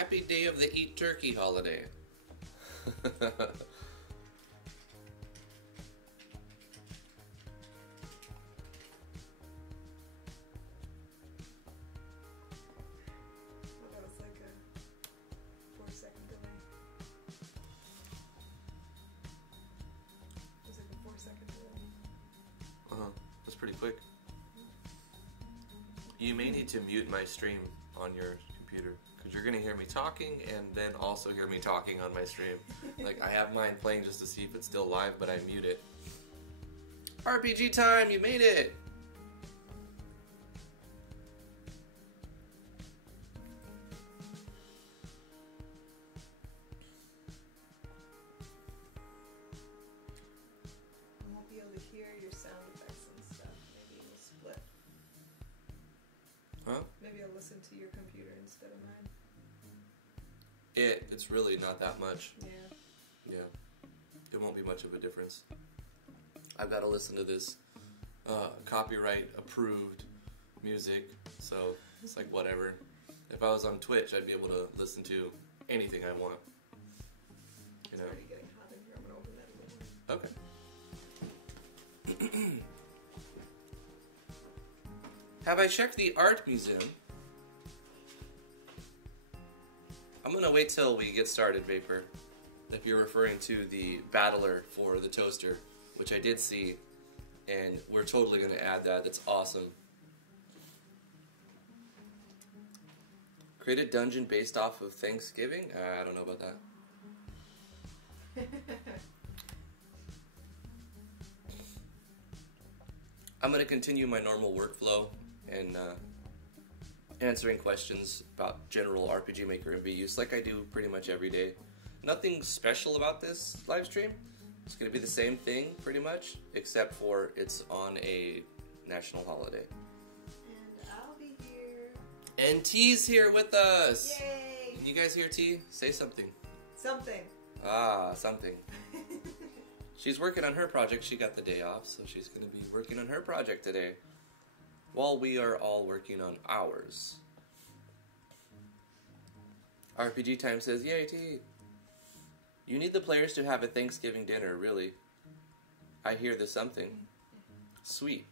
Happy day of the Eat Turkey holiday. That's pretty quick. You may need to mute my stream on your computer because you're gonna hear me talking and then also hear me talking on my stream. Like, I have mine playing just to see if it's still live, but I mute it. RPG time, you made it! To your computer instead of mine. It's really not that much. Yeah. Yeah. It won't be much of a difference. I've got to listen to this copyright approved music, so it's like whatever. If I was on Twitch, I'd be able to listen to anything I want. You know? It's already getting hot in here. I'm gonna open that a little more. Okay. Have I checked the art museum? I'm gonna wait till we get started, Vapor. If you're referring to the battler for the toaster, which I did see, and we're totally gonna add that. That's awesome. Create a dungeon based off of Thanksgiving? I don't know about that. I'm gonna continue my normal workflow and answering questions about general RPG Maker MVUs like I do pretty much every day. Nothing special about this live stream. It's going to be the same thing pretty much, except for it's on a national holiday. And I'll be here. And T's here with us! Yay! Can you guys hear T? Say something. Something. Ah, something. She's working on her project. She got the day off, so she's going to be working on her project today. While we are all working on ours. RPG Time says, yay, T. You need the players to have a Thanksgiving dinner, really. I hear there's something. Sweet.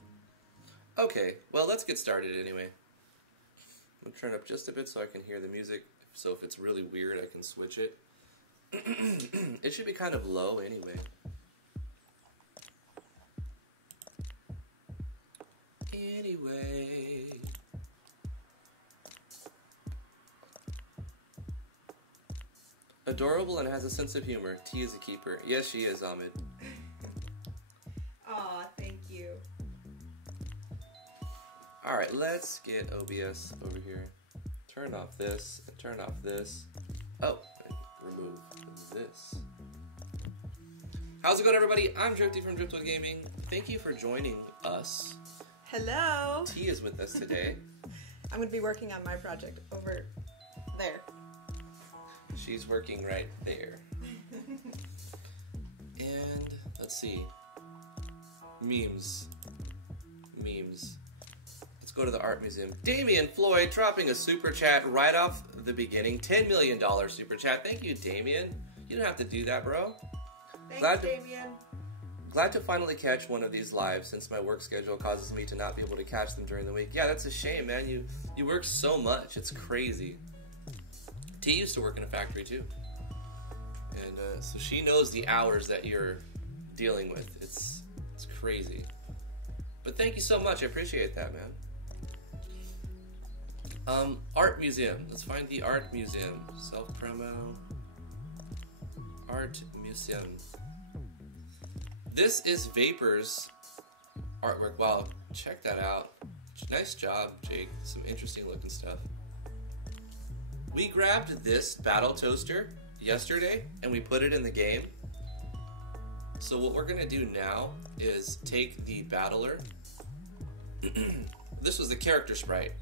Okay, well, let's get started anyway. I'm going to turn up just a bit so I can hear the music. So if it's really weird, I can switch it. It should be kind of low anyway. Anyway. Adorable and has a sense of humor. T is a keeper. Yes, she is, Ahmed. Aw, thank you. Alright, let's get OBS over here. Turn off this, and turn off this. Oh, and remove this. How's it going, everybody? I'm Drifty from Driftwood Gaming. Thank you for joining us. Hello. T is with us today. I'm going to be working on my project over there. She's working right there. And let's see. Memes. Let's go to the art museum. Damian Floyd dropping a super chat right off the beginning. $10 million super chat. Thank you, Damian. You don't have to do that, bro. Thanks, Damian. Glad to finally catch one of these live since my work schedule causes me to not be able to catch them during the week. Yeah, that's a shame, man. You work so much. It's crazy. T used to work in a factory too. And so she knows the hours that you're dealing with. It's crazy. But thank you so much. I appreciate that, man. Art museum. Let's find the art museum. Self-promo. Art museum. This is Vapor's artwork. Wow, check that out. Nice job, Jake. Some interesting looking stuff. We grabbed this battle toaster yesterday and we put it in the game. So what we're gonna do now is take the battler. This was the character sprite.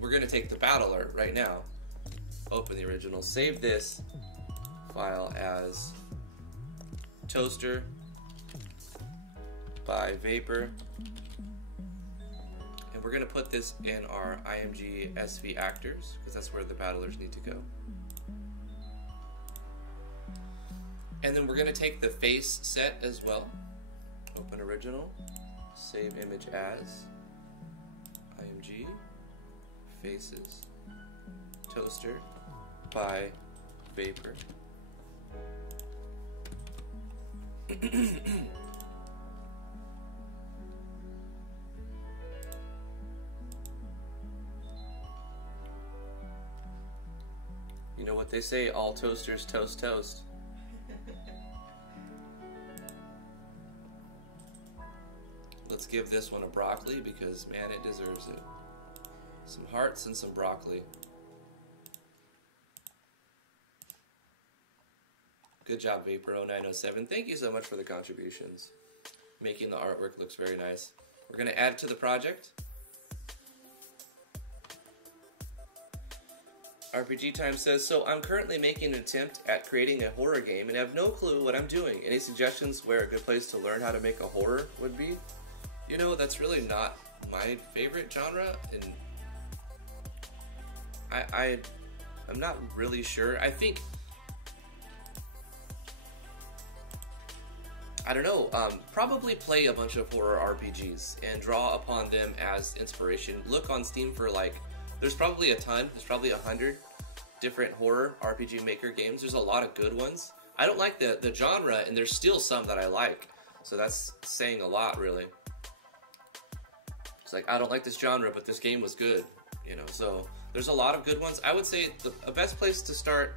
We're gonna take the battler right now. Open the original. Save this file as toaster by Vapor. And we're going to put this in our IMG SV actors, because that's where the battlers need to go. And then we're going to take the face set as well. Open original, save image as, IMG, faces, toaster, by vapor. You know what they say, all toasters toast toast. Let's give this one a broccoli because, man, it deserves it. Some hearts and some broccoli. Good job, Vapor0907. Thank you so much for the contributions. Making the artwork looks very nice. We're going to add it to the project. RPG Time says, so I'm currently making an attempt at creating a horror game and have no clue what I'm doing. Any suggestions where a good place to learn how to make a horror would be? You know, that's really not my favorite genre, and I'm not really sure. I think, I don't know, probably play a bunch of horror RPGs and draw upon them as inspiration. Look on Steam for like, there's probably a ton, there's probably 100 different horror RPG Maker games. There's a lot of good ones. I don't like the genre, and there's still some that I like, so that's saying a lot, really. It's like, I don't like this genre, but this game was good, you know, so there's a lot of good ones. I would say the best place to start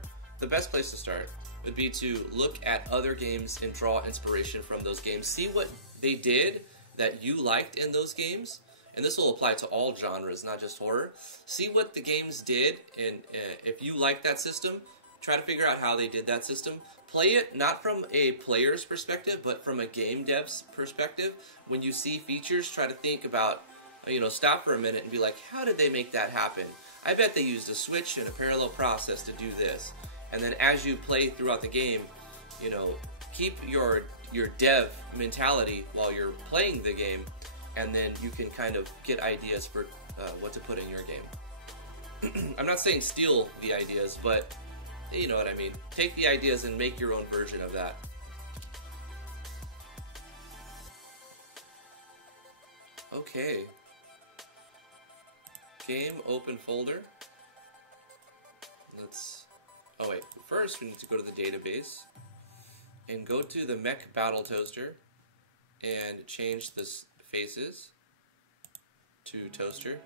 would be to look at other games and draw inspiration from those games. See what they did that you liked in those games, and this will apply to all genres, not just horror. See what the games did, and if you like that system, try to figure out how they did that system. Play it not from a player's perspective, but from a game dev's perspective. When you see features, try to think about, you know, stop for a minute and be like, how did they make that happen? I bet they used a switch and a parallel process to do this. And then as you play throughout the game, you know, keep your dev mentality while you're playing the game, and then you can kind of get ideas for what to put in your game. I'm not saying steal the ideas, but you know what I mean. Take the ideas and make your own version of that. Okay. Game open folder. Let's, oh wait, first we need to go to the database and go to the mech battle toaster and change the faces to toaster,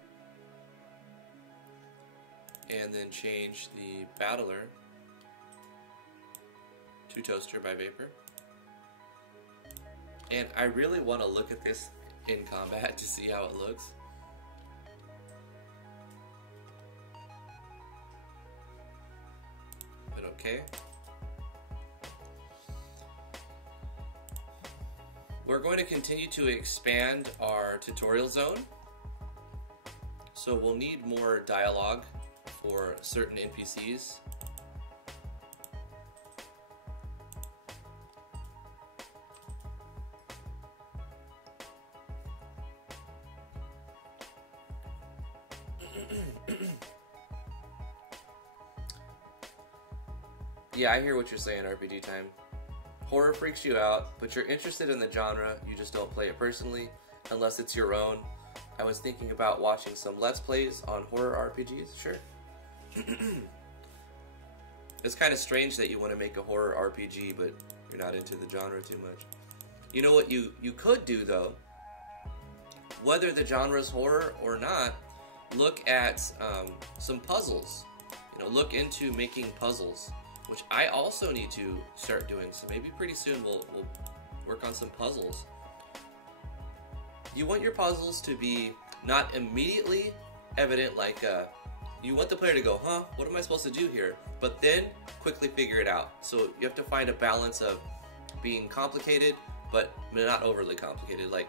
and then change the battler to toaster by vapor. And I really want to look at this in combat to see how it looks. But okay. We're going to continue to expand our tutorial zone. So we'll need more dialogue for certain NPCs. Yeah, I hear what you're saying, RPG Time. Horror freaks you out, but you're interested in the genre, you just don't play it personally, unless it's your own. I was thinking about watching some Let's Plays on horror RPGs, sure. It's kind of strange that you want to make a horror RPG, but you're not into the genre too much. You know what you could do, though? Whether the genre's horror or not, look at some puzzles. You know, look into making puzzles, which I also need to start doing. So maybe pretty soon we'll work on some puzzles. You want your puzzles to be not immediately evident, like you want the player to go, huh, what am I supposed to do here? But then quickly figure it out. So you have to find a balance of being complicated, but not overly complicated, like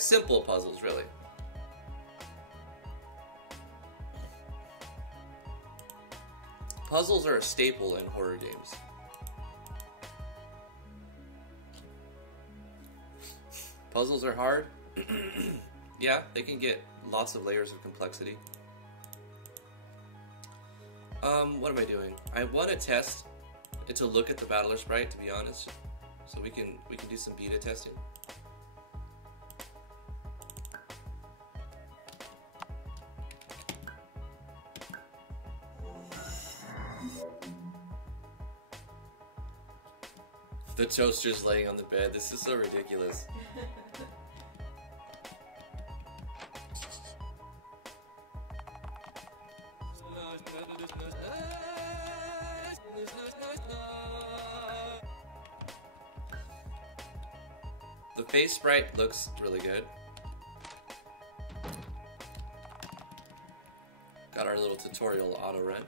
simple puzzles, really. Puzzles are a staple in horror games. Puzzles are hard. Yeah, they can get lots of layers of complexity. What am I doing? I want to test it to look at the battler sprite, to be honest, so we can do some beta testing. The toaster's laying on the bed. This is so ridiculous. The face sprite looks really good. Got our little tutorial auto run.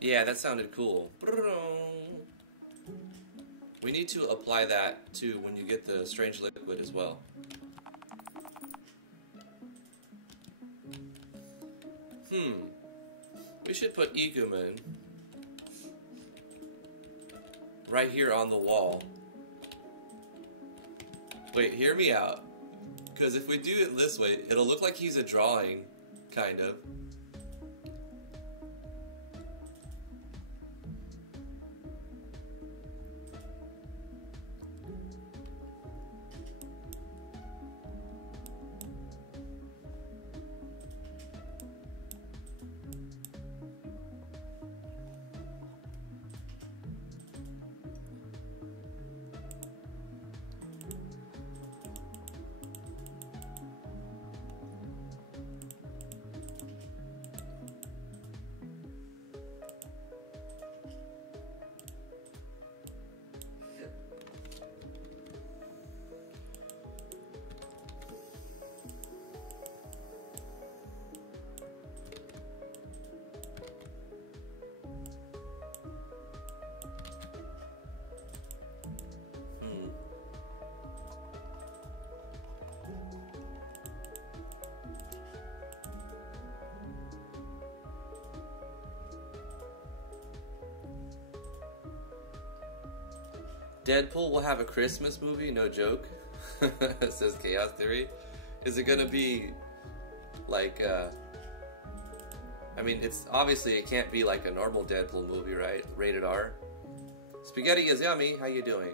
Yeah, that sounded cool. We need to apply that to when you get the strange liquid as well. We should put Iguman right here on the wall. Wait, hear me out. Because if we do it this way, it'll look like he's a drawing, kind of. Deadpool will have a Christmas movie, no joke, says Chaos Theory. Is it gonna be like, I mean, it's obviously it can't be like a normal Deadpool movie, right? Rated R. Spaghetti is yummy, how you doing?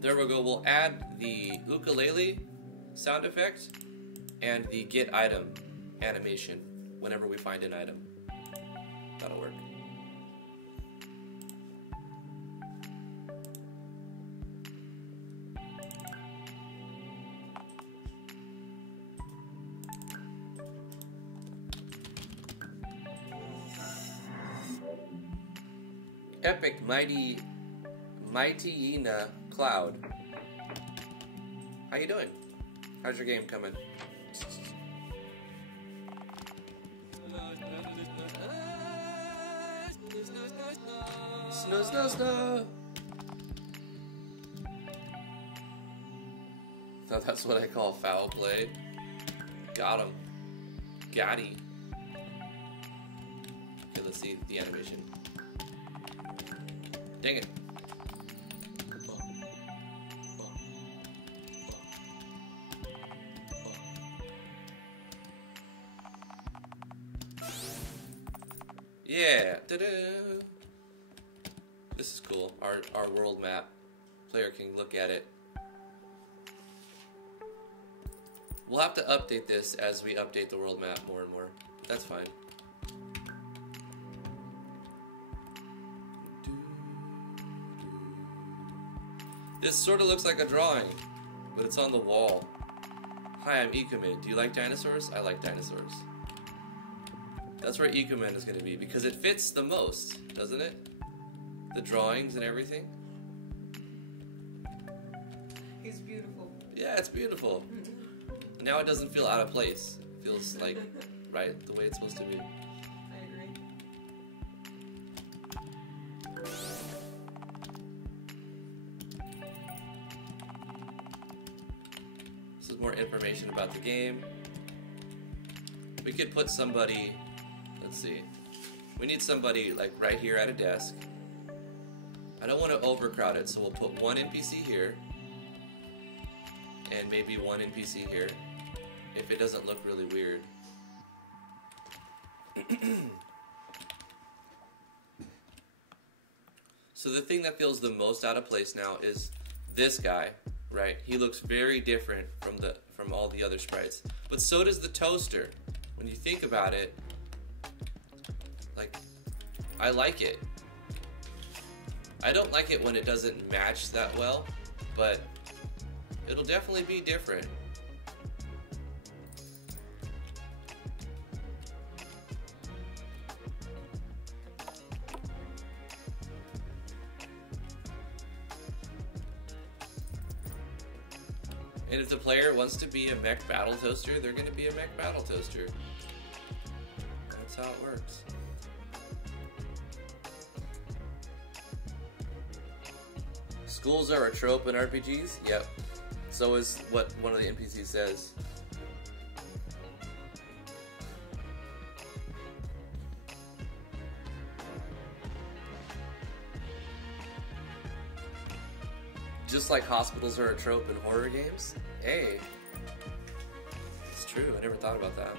There we go. We'll add the ukulele sound effect and the get item animation whenever we find an item. That'll work. Epic Mighty Ina Cloud. How you doing? How's your game coming? Snow, snow, snow. No, that's what I call foul play. Got him. Got-y. Okay, let's see the animation. Dang it. Yeah. Ta-da. This is cool. Our world map. Player can look at it. We'll have to update this as we update the world map more and more. That's fine. This sort of looks like a drawing, but it's on the wall. Hi, I'm Ikumen. Do you like dinosaurs? I like dinosaurs. That's where Ikumen is going to be, because it fits the most, doesn't it? The drawings and everything. He's beautiful. Yeah, it's beautiful. Now it doesn't feel out of place. It feels like right the way it's supposed to be. I agree. This is more information about the game. We could put somebody, let's see. We need somebody like right here at a desk. I don't want to overcrowd it, so we'll put one NPC here. And maybe one NPC here. If it doesn't look really weird. So the thing that feels the most out of place now is this guy, right? He looks very different from all the other sprites. But so does the toaster. When you think about it, like, I like it. I don't like it when it doesn't match that well, but it'll definitely be different. And if the player wants to be a mech battle toaster, they're going to be a mech battle toaster. That's how it works. Schools are a trope in RPGs? Yep. So is what one of the NPCs says. Just like hospitals are a trope in horror games? Hey. It's true, I never thought about that.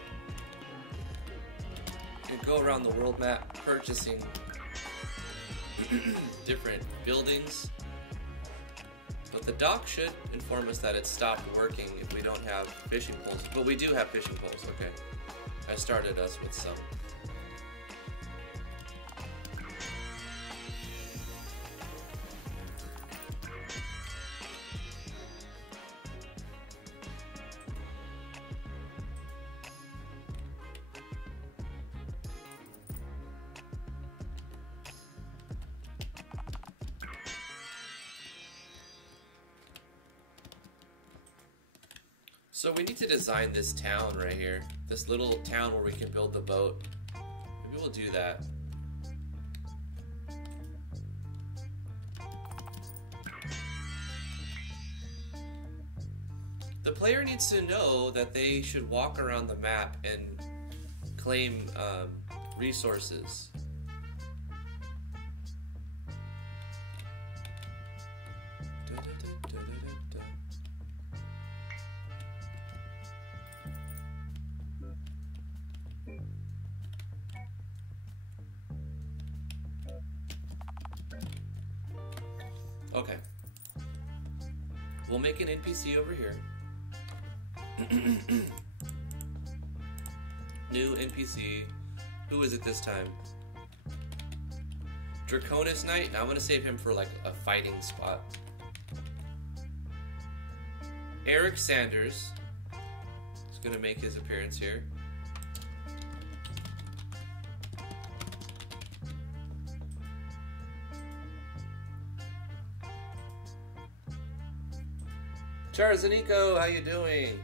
You can go around the world map purchasing different buildings. But the dock should inform us that it stopped working if we don't have fishing poles. But we do have fishing poles, okay. I started us with some. So we need to design this town right here. This little town where we can build the boat. Maybe we'll do that. The player needs to know that they should walk around the map and claim resources. Okay. We'll make an NPC over here. New NPC. Who is it this time? Draconis Knight? I'm gonna save him for like a fighting spot. Eric Sanders is gonna make his appearance here. Charzanico, how you doing?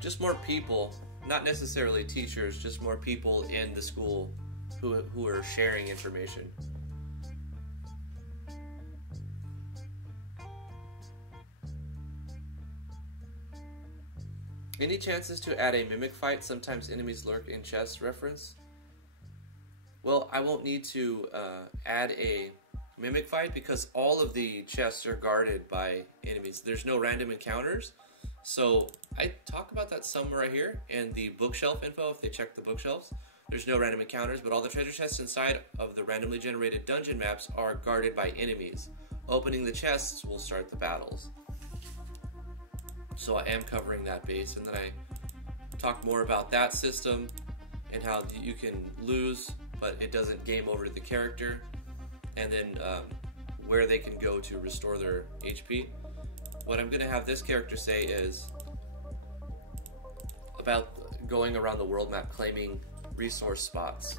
Just more people, not necessarily teachers, just more people in the school who are sharing information. Any chances to add a mimic fight? Sometimes enemies lurk in chests reference. Well, I won't need to add a mimic fight because all of the chests are guarded by enemies. There's no random encounters, So I talk about that somewhere right here in the bookshelf info. If they check the bookshelves, there's no random encounters, but all the treasure chests inside of the randomly generated dungeon maps are guarded by enemies. Opening the chests will start the battles. So I am covering that base, and then I talk more about that system and how you can lose, but it doesn't game over the character, and then where they can go to restore their HP. What I'm going to have this character say is about going around the world map claiming resource spots.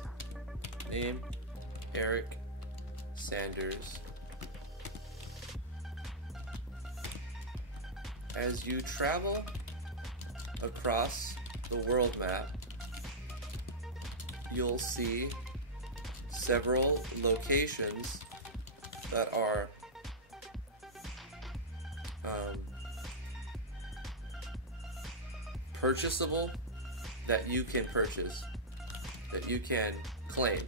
Name, Eric Sanders. As you travel across the world map, you'll see several locations that are purchasable, that you can purchase, that you can claim.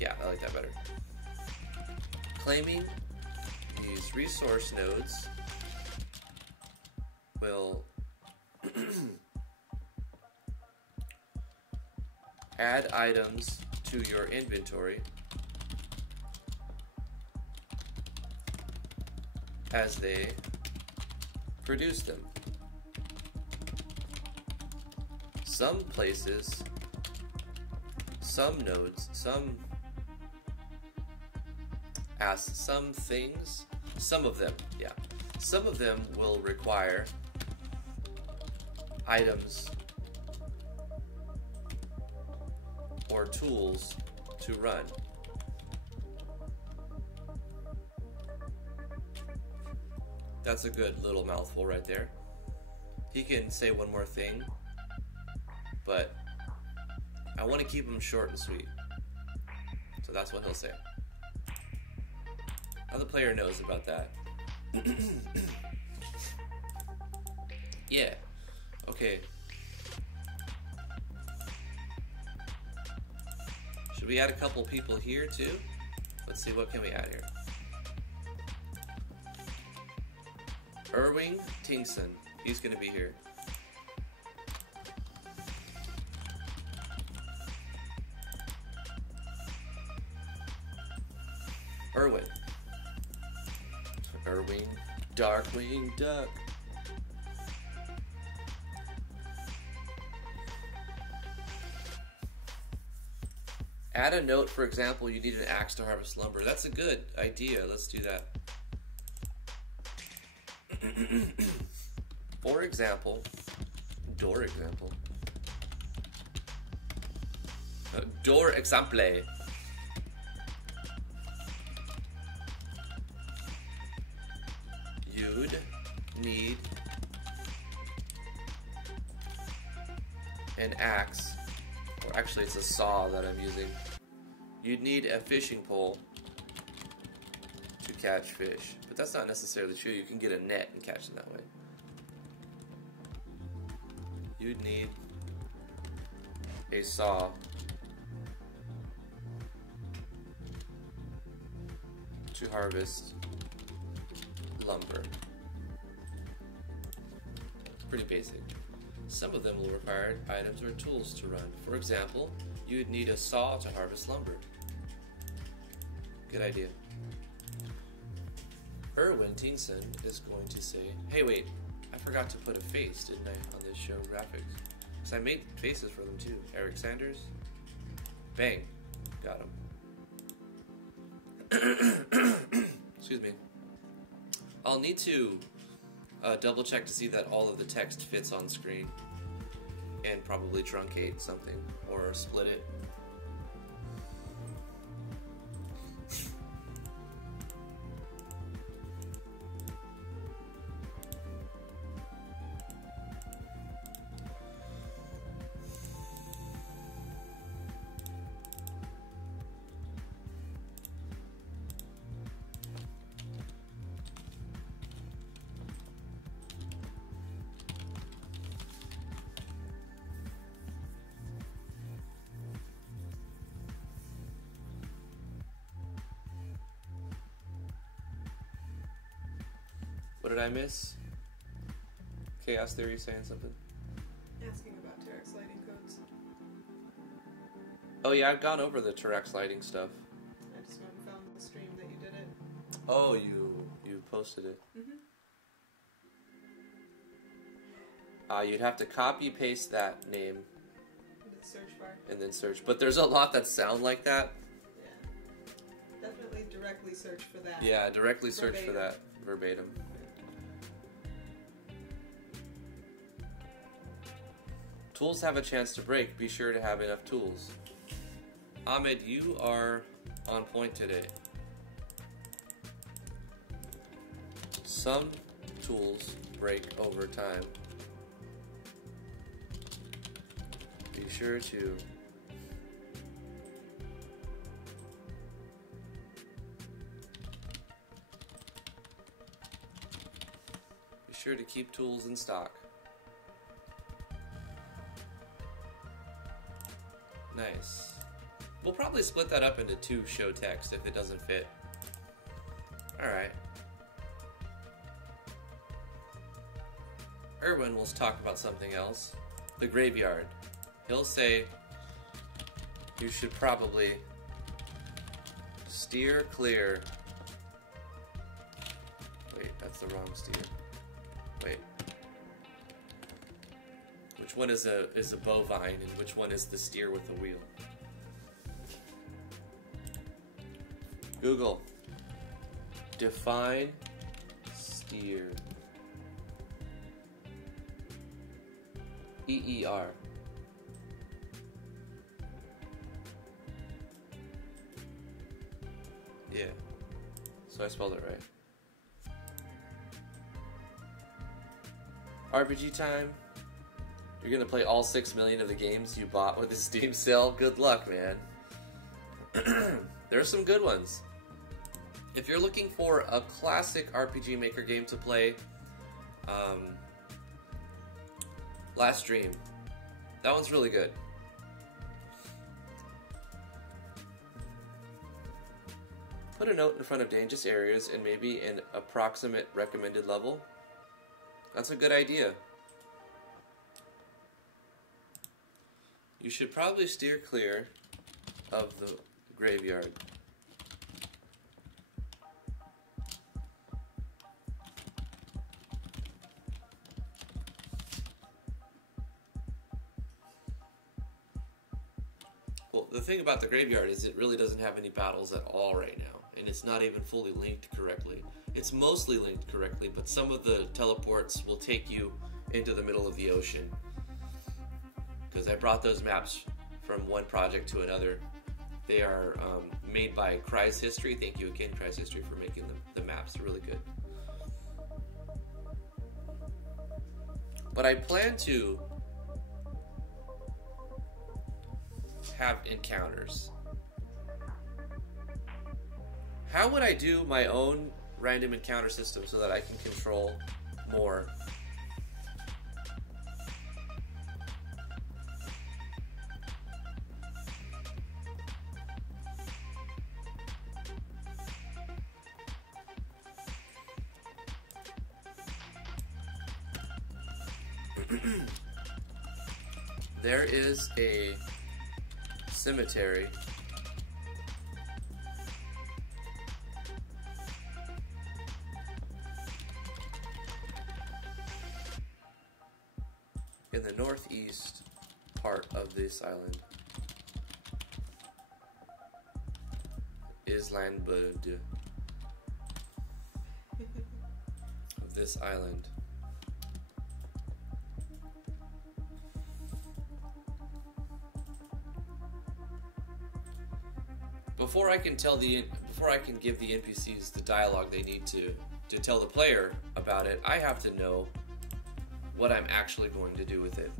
Yeah, I like that better. Claiming these resource nodes will add items to your inventory as they produce them. Some places, some nodes, some things, some of them will require items or tools to run. That's a good little mouthful right there. He can say one more thing, but I want to keep him short and sweet. So that's what he'll say. Now the player knows about that. Yeah. Okay. Should we add a couple people here too? Let's see, what can we add here? Erwing Tingson. He's going to be here. Erwing Darkwing Duck. Add a note, for example, you need an axe to harvest lumber. That's a good idea. Let's do that. For example, door example. Door exemple. You'd need an axe, or actually it's a saw that I'm using. You'd need a fishing pole to catch fish, but that's not necessarily true. You can get a net and catch them that way. You'd need a saw to harvest lumber. Pretty basic. Some of them will require items or tools to run. For example, you would need a saw to harvest lumber. Good idea. Erwin Tingson is going to say, hey wait, I forgot to put a face, didn't I, on this show graphics? Because I made faces for them too. Eric Sanders. Bang. Got him. Excuse me. I'll need to double check to see that all of the text fits on screen, and probably truncate something or split it. What did I miss? Chaos Theory saying something? Asking about Terex lighting codes. Oh yeah, I've gone over the Terex lighting stuff. I just went and found the stream that you did it. Oh, you posted it. You'd have to copy paste that name The search bar. and then search. But there's a lot that sound like that. Yeah. Definitely directly search for that. Yeah, directly search for Verbatim. that verbatim. Tools have a chance to break. Be sure to have enough tools. Ahmed, you are on point today. Some tools break over time. Be sure to keep tools in stock. Nice. We'll probably split that up into 2 show text if it doesn't fit. Alright. Erwin will talk about something else. The graveyard. He'll say you should probably steer clear. Wait, that's the wrong steer. Wait. Which one is a bovine and which one is the steer with the wheel? Google. Define steer. EER. Yeah. So I spelled it right. RPG time. You're gonna play all 6 million of the games you bought with the Steam sale. Good luck, man. There's some good ones. If you're looking for a classic RPG Maker game to play, Last Dream. That one's really good. Put a note in front of dangerous areas and maybe an approximate recommended level. That's a good idea. You should probably steer clear of the graveyard. Well, the thing about the graveyard is it really doesn't have any battles at all right now, and it's not even fully linked correctly. It's mostly linked correctly, but some of the teleports will take you into the middle of the ocean. Because I brought those maps from one project to another. They are made by Cry's History. Thank you again, Cry's History, for making the maps. They're really good. But I plan to have encounters. How would I do my own random encounter system so that I can control more? There is a cemetery in the northeast part of this island. Islandbud of this island. Before I can give the NPCs the dialogue they need to tell the player about it, I have to know what I'm actually going to do with it.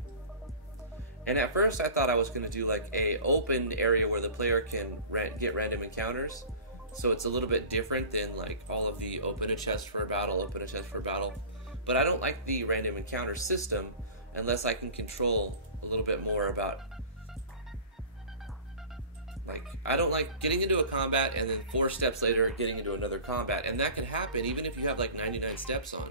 And at first I thought I was going to do like a open area where the player can get random encounters. So it's a little bit different than like all of the open a chest for a battle, open a chest for a battle. But I don't like the random encounter system unless I can control a little bit more about, like, I don't like getting into a combat and then 4 steps later getting into another combat. And that can happen even if you have like 99 steps on.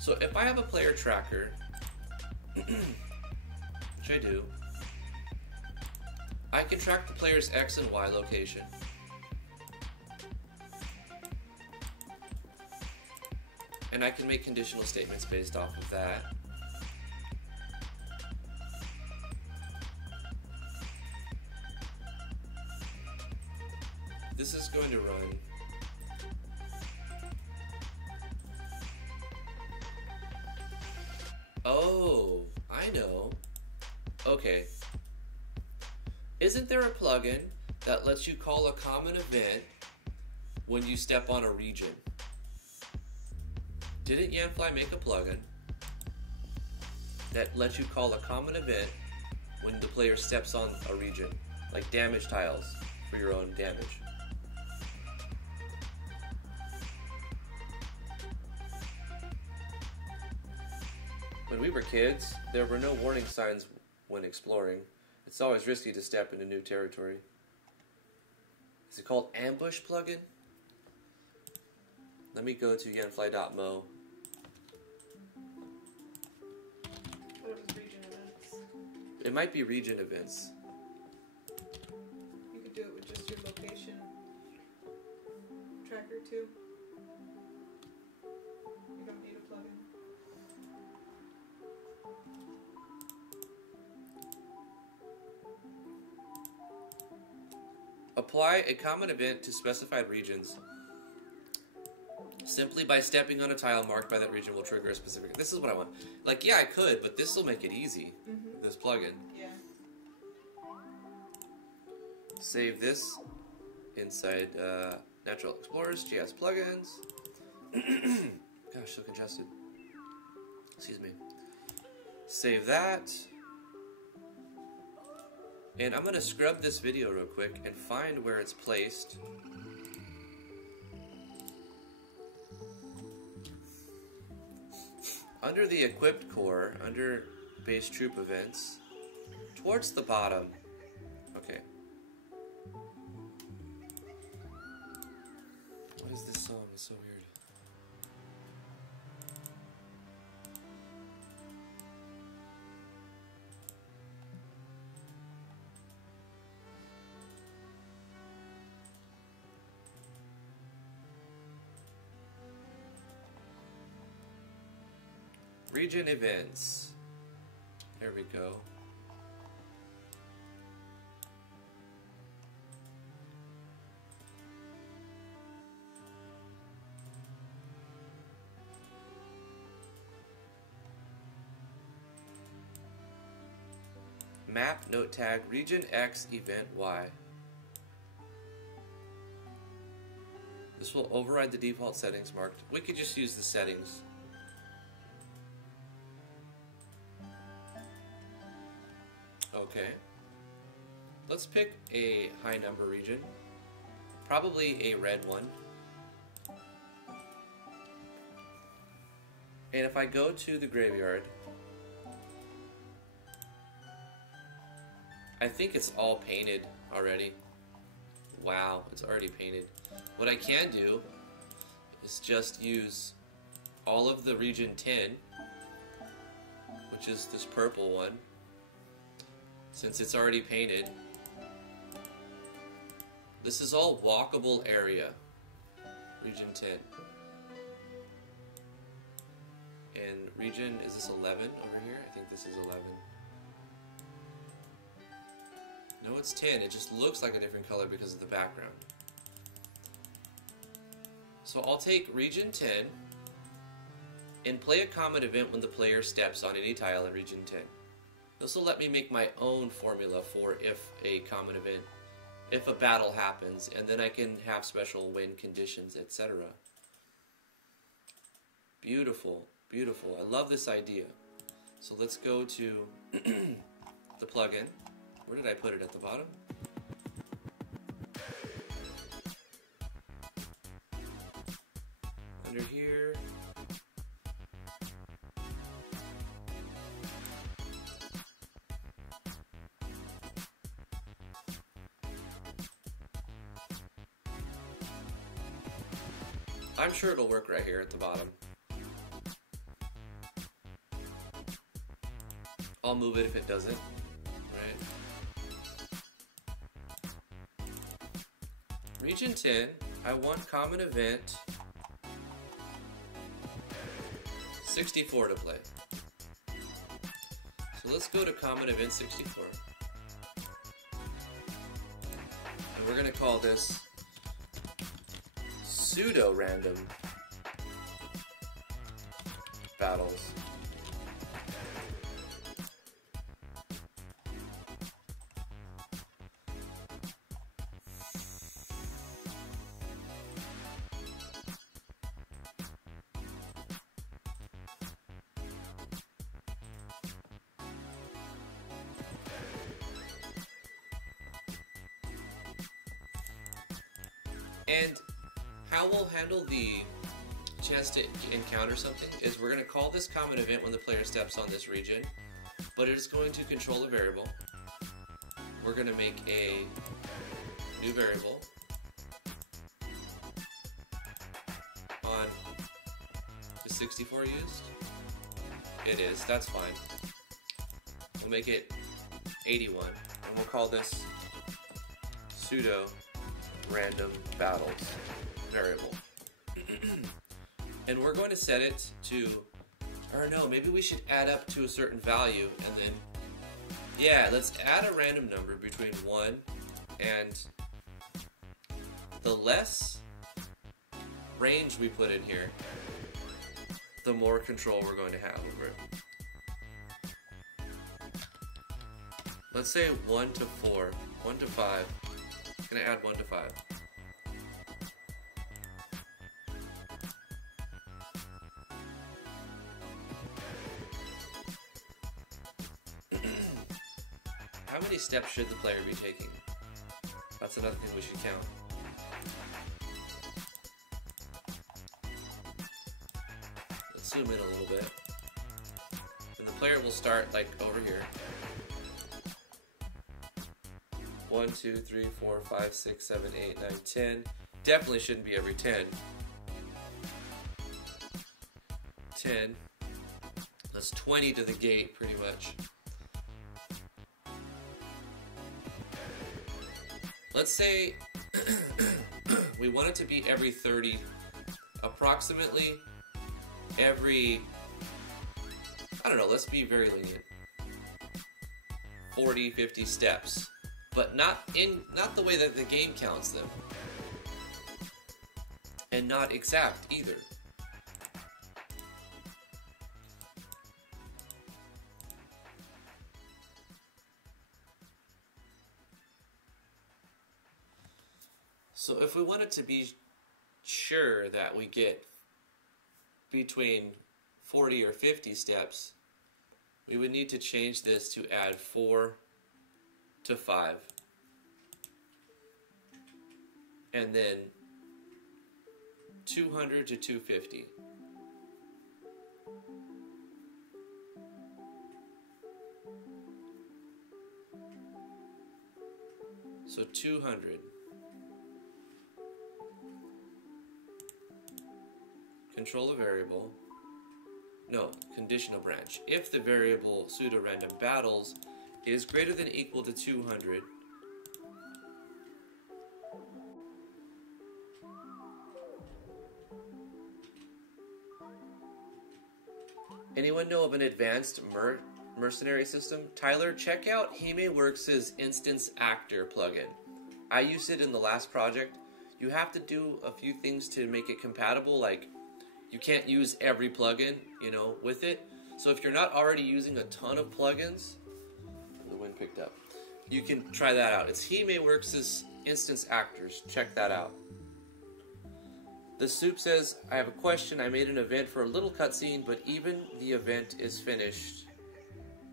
So if I have a player tracker, which I do, I can track the player's X and Y location. And I can make conditional statements based off of that. This is going to run oh, I know. Okay. Isn't there a plugin that lets you call a common event when you step on a region? Didn't Yanfly make a plugin that lets you call a common event when the player steps on a region? Like damage tiles for your own damage. When we were kids, there were no warning signs when exploring. It's always risky to step into new territory. Is it called Ambush plugin? Let me go to yanfly.mo. But it was region events. It might be region events. You could do it with just your location tracker too. You don't need a plugin. Apply a common event to specified regions. Simply by stepping on a tile marked by that region will trigger a specific... This is what I want. Like, yeah, I could, but this will make it easy. This plugin. Yeah. Save this inside Natural Explorers, GS plugins. Gosh, so congested. Excuse me. Save that. And I'm going to scrub this video real quick and find where it's placed. Under the equipped core, under base troop events, towards the bottom. Okay. What is this song? It's so weird. Region events. There we go. Map note tag region X event Y. This will override the default settings marked. We could just use the settings. Okay. Let's pick a high number region. Probably a red one. And if I go to the graveyard, I think it's all painted already. Wow, it's already painted. What I can do is just use all of the region 10, which is this purple one. Since it's already painted, this is all walkable area, region 10. And region, is this 11 over here? I think this is 11. No, it's 10. It just looks like a different color because of the background. So I'll take region 10 and play a common event when the player steps on any tile in region 10. This will let me make my own formula for if a common event, if a battle happens, and then I can have special win conditions, etc. Beautiful, beautiful. I love this idea. So let's go to the plugin. Where did I put it? At the bottom? Under here. I'm sure it'll work right here at the bottom. I'll move it if it doesn't, right? Region 10, I want common event 64 to play. So let's go to common event 64. And we're gonna call this pseudo-random battles. And how we'll handle the chance to encounter something is we're going to call this common event when the player steps on this region, but it is going to control a variable. We're going to make a new variable on the 64 used. It is, that's fine. We'll make it 81, and we'll call this pseudo random battles variable. And we're going to set it to, or no, maybe we should add up to a certain value and then, yeah, let's add a random number between 1 and the less range we put in here, the more control we're going to have over it. Let's say 1 to 4, 1 to 5. I'm gonna add 1 to 5. How many steps should the player be taking? That's another thing we should count. Let's zoom in a little bit. And the player will start like over here. 1, 2, 3, 4, 5, 6, 7, 8, 9, 10. Definitely shouldn't be every 10. 10. That's 20 to the gate, pretty much. Let's say we want it to be every 30, approximately every, I don't know, let's be very lenient. 40, 50 steps. But not the way that the game counts them. And not exact either. So if we want it to be sure that we get between 40 or 50 steps, we would need to change this to add 4 to 5. And then 200 to 250. So 200. Control a variable. No, conditional branch. If the variable pseudo-random battles is greater than or equal to 200, anyone know of an advanced mercenary system? Tyler, check out Jaime Works' Instance Actor plugin. I used it in the last project. You have to do a few things to make it compatible, like you can't use every plugin, you know, with it. So if you're not already using a ton of plugins, the wind picked up, you can try that out. It's Jaime Works' Instance Actors. Check that out. The Soup says, I have a question. I made an event for a little cutscene, but even the event is finished.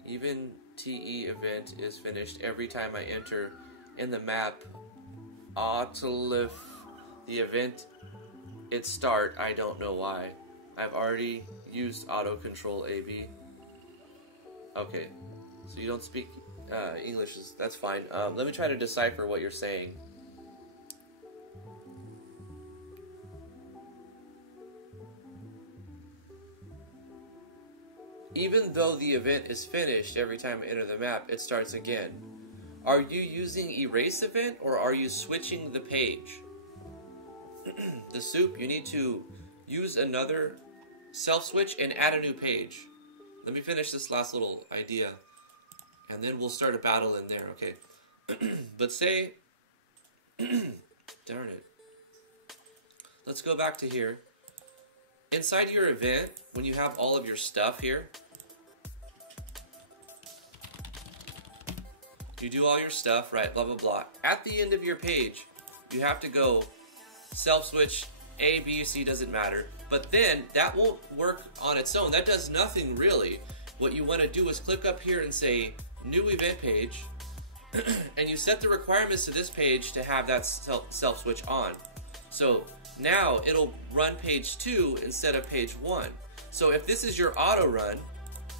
Even TE event is finished every time I enter in the map. Autolift the event its start. I don't know why. I've already used auto control AB. Okay, so you don't speak English. That's fine. Let me try to decipher what you're saying. even though the event is finished, every time I enter the map, it starts again. Are you using erase event or are you switching the page? The soup, you need to use another self switch and add a new page. Let me finish this last little idea and then we'll start a battle in there, okay? But say, darn it. Let's go back to here. Inside your event, when you have all of your stuff here, you do all your stuff, right, blah, blah, blah. At the end of your page, you have to go self-switch, A, B, C, doesn't matter. But then, that won't work on its own. That does nothing, really. What you want to do is click up here and say, New Event Page, and you set the requirements to this page to have that self-switch on. So, now it'll run page 2 instead of page 1. So if this is your auto run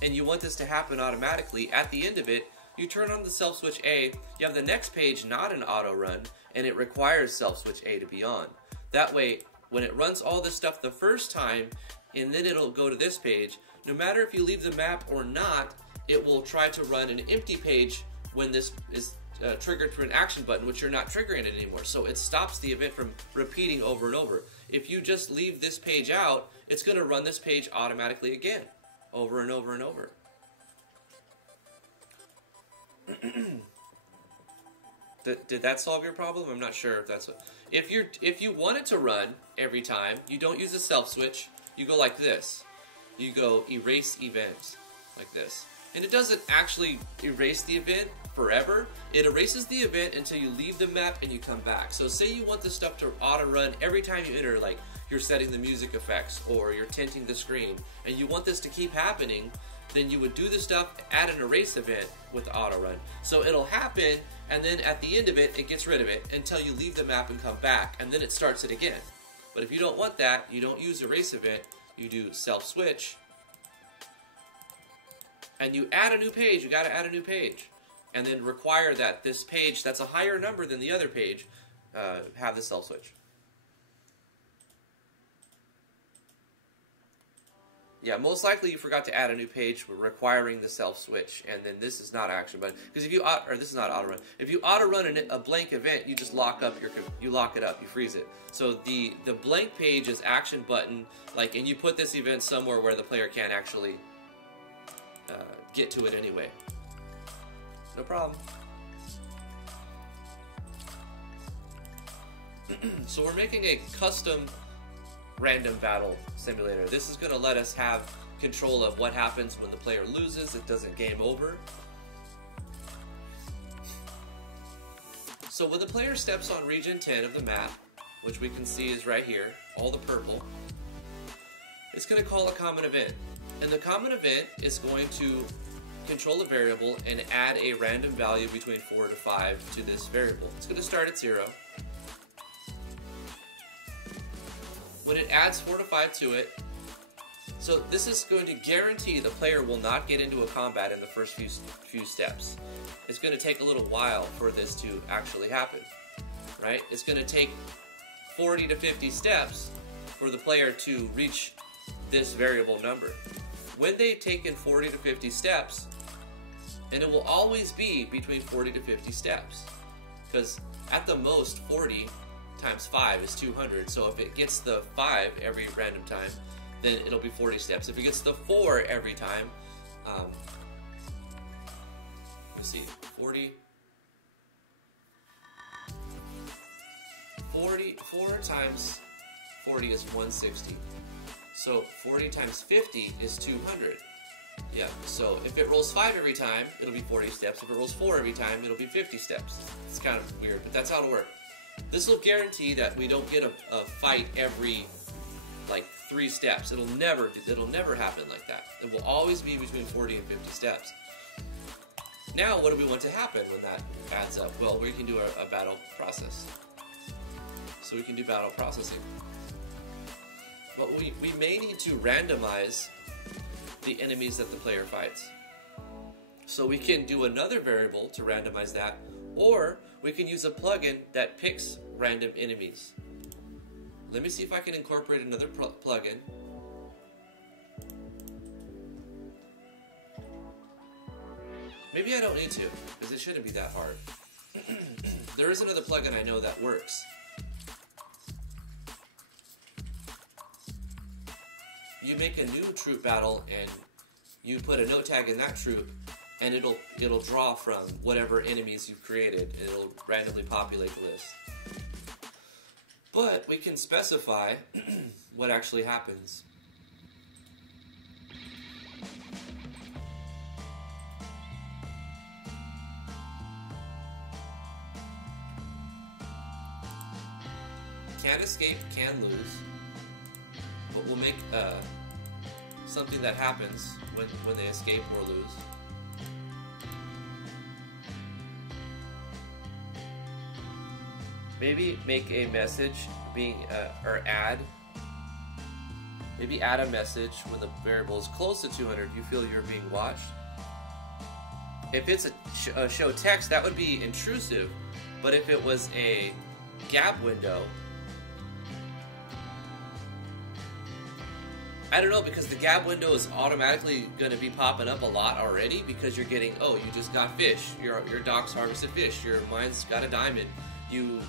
and you want this to happen automatically, at the end of it, you turn on the self switch A, you have the next page not an auto run, and it requires self switch A to be on. That way, when it runs all this stuff the first time, and then it'll go to this page, no matter if you leave the map or not, it will try to run an empty page when this is triggered through an action button, which you're not triggering it anymore. So it stops the event from repeating over and over. If you just leave this page out, it's going to run this page automatically again, over and over and over. Did that solve your problem? I'm not sure if that's what. If you want it to run every time, you don't use a self switch. You go like this. You go erase event like this. And it doesn't actually erase the event forever. It erases the event until you leave the map and you come back. So say you want this stuff to auto run every time you enter, like you're setting the music effects or you're tinting the screen, and you want this to keep happening, then you would do the stuff, add an erase event with auto run. So it'll happen, and then at the end of it, it gets rid of it until you leave the map and come back, and then it starts it again. But if you don't want that, you don't use erase event, you do self switch, and you add a new page. You got to add a new page, and then require that this page that's a higher number than the other page have the self switch. Yeah, most likely you forgot to add a new page requiring the self switch, and then this is not action button because if you this is not auto run. If you auto run a blank event, you just lock up you lock it up, you freeze it. So the blank page is action button, like, and you put this event somewhere where the player can't actually get to it anyway. No problem. So we're making a custom random battle simulator. This is going to let us have control of what happens when the player loses. It doesn't game over. So when the player steps on region 10 of the map, which we can see is right here, all the purple, it's going to call a common event. And the common event is going to control a variable and add a random value between 4 to 5 to this variable. It's going to start at 0. When it adds 4 to 5 to it, so this is going to guarantee the player will not get into a combat in the first few steps. It's going to take a little while for this to actually happen, right? It's going to take 40 to 50 steps for the player to reach this variable number. When they've taken 40 to 50 steps, and it will always be between 40 to 50 steps, because at the most 40 times 5 is 200, so if it gets the 5 every random time, then it'll be 40 steps. If it gets the 4 every time, let's see, 4 times 40 is 160. So 40 times 50 is 200. Yeah, so if it rolls 5 every time, it'll be 40 steps. If it rolls 4 every time, it'll be 50 steps. It's kind of weird, but that's how it'll work. This will guarantee that we don't get a fight every, like, 3 steps. It'll never happen like that. It will always be between 40 and 50 steps. Now, what do we want to happen when that adds up? Well, we can do a battle process. So we can do battle processing. But we may need to randomize the enemies that the player fights. So we can do another variable to randomize that, or we can use a plugin that picks random enemies. Let me see if I can incorporate another plugin. Maybe I don't need to, because it shouldn't be that hard. There is another plugin I know that works. You make a new troop battle and you put a note tag in that troop, and it'll draw from whatever enemies you've created. It'll randomly populate the list. But we can specify what actually happens. Can escape, can lose, but we'll make something that happens when they escape or lose. Maybe make a message or add. Maybe add a message when the variable is close to 200. You feel you're being watched. If it's a show text, that would be intrusive. But if it was a gap window, I don't know, because the gap window is automatically going to be popping up a lot already, because you're getting, oh, you just got fish, your dock's harvested fish, your mine's got a diamond, you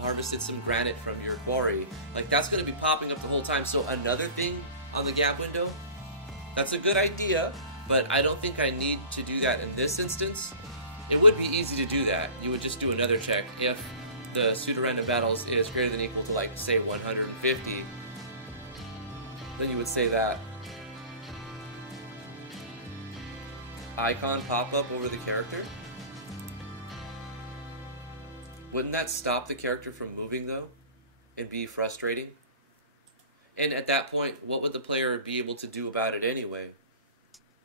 harvested some granite from your quarry. Like, that's going to be popping up the whole time. So another thing on the gap window, that's a good idea, but I don't think I need to do that in this instance. It would be easy to do that. You would just do another check. If the pseudo-random battles is greater than or equal to, like, say 150, then you would say that. Icon pop up over the character? Wouldn't that stop the character from moving, though? And be frustrating? And at that point, what would the player be able to do about it anyway?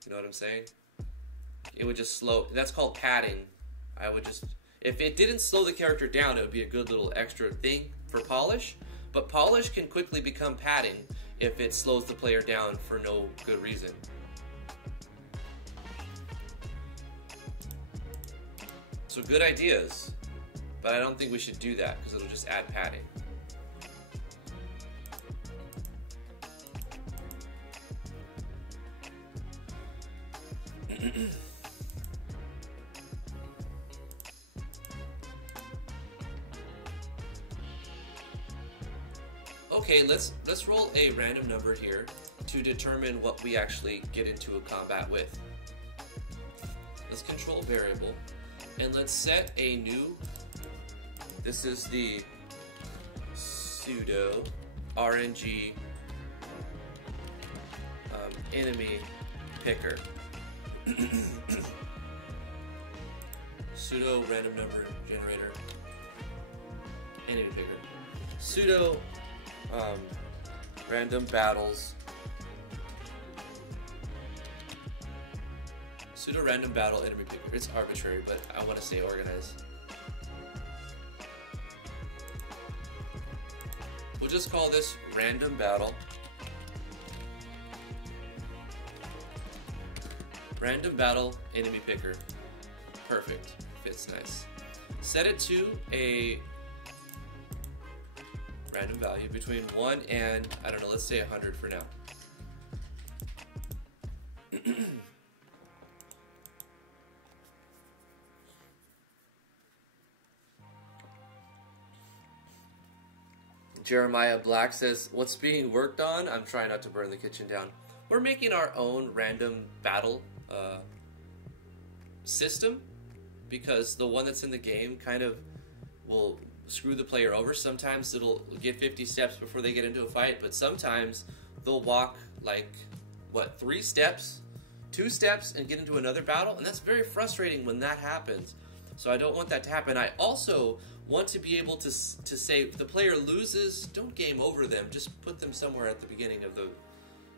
You know what I'm saying? It would just slow. That's called padding. I would just... If it didn't slow the character down, it would be a good little extra thing for polish. But polish can quickly become padding if it slows the player down for no good reason. So good ideas, but I don't think we should do that because it'll just add padding. Okay, let's roll a random number here to determine what we actually get into a combat with. Let's control variable, and let's set a new, this is the pseudo RNG enemy picker. Pseudo random number generator enemy picker. Pseudo random battles. Pseudo random battle enemy picker. It's arbitrary, but I want to say organized. We'll just call this random battle. Random battle enemy picker. Perfect. Fits nice. Set it to a random value between 1 and, I don't know, let's say 100 for now. Jeremiah Black says, what's being worked on? I'm trying not to burn the kitchen down. We're making our own random battle system, because the one that's in the game kind of will screw the player over. Sometimes it'll get 50 steps before they get into a fight, but sometimes they'll walk like, what, 3 steps, 2 steps, and get into another battle, and that's very frustrating when that happens. So I don't want that to happen. I also want to be able to say, if the player loses, don't game over them, just put them somewhere at the beginning of the,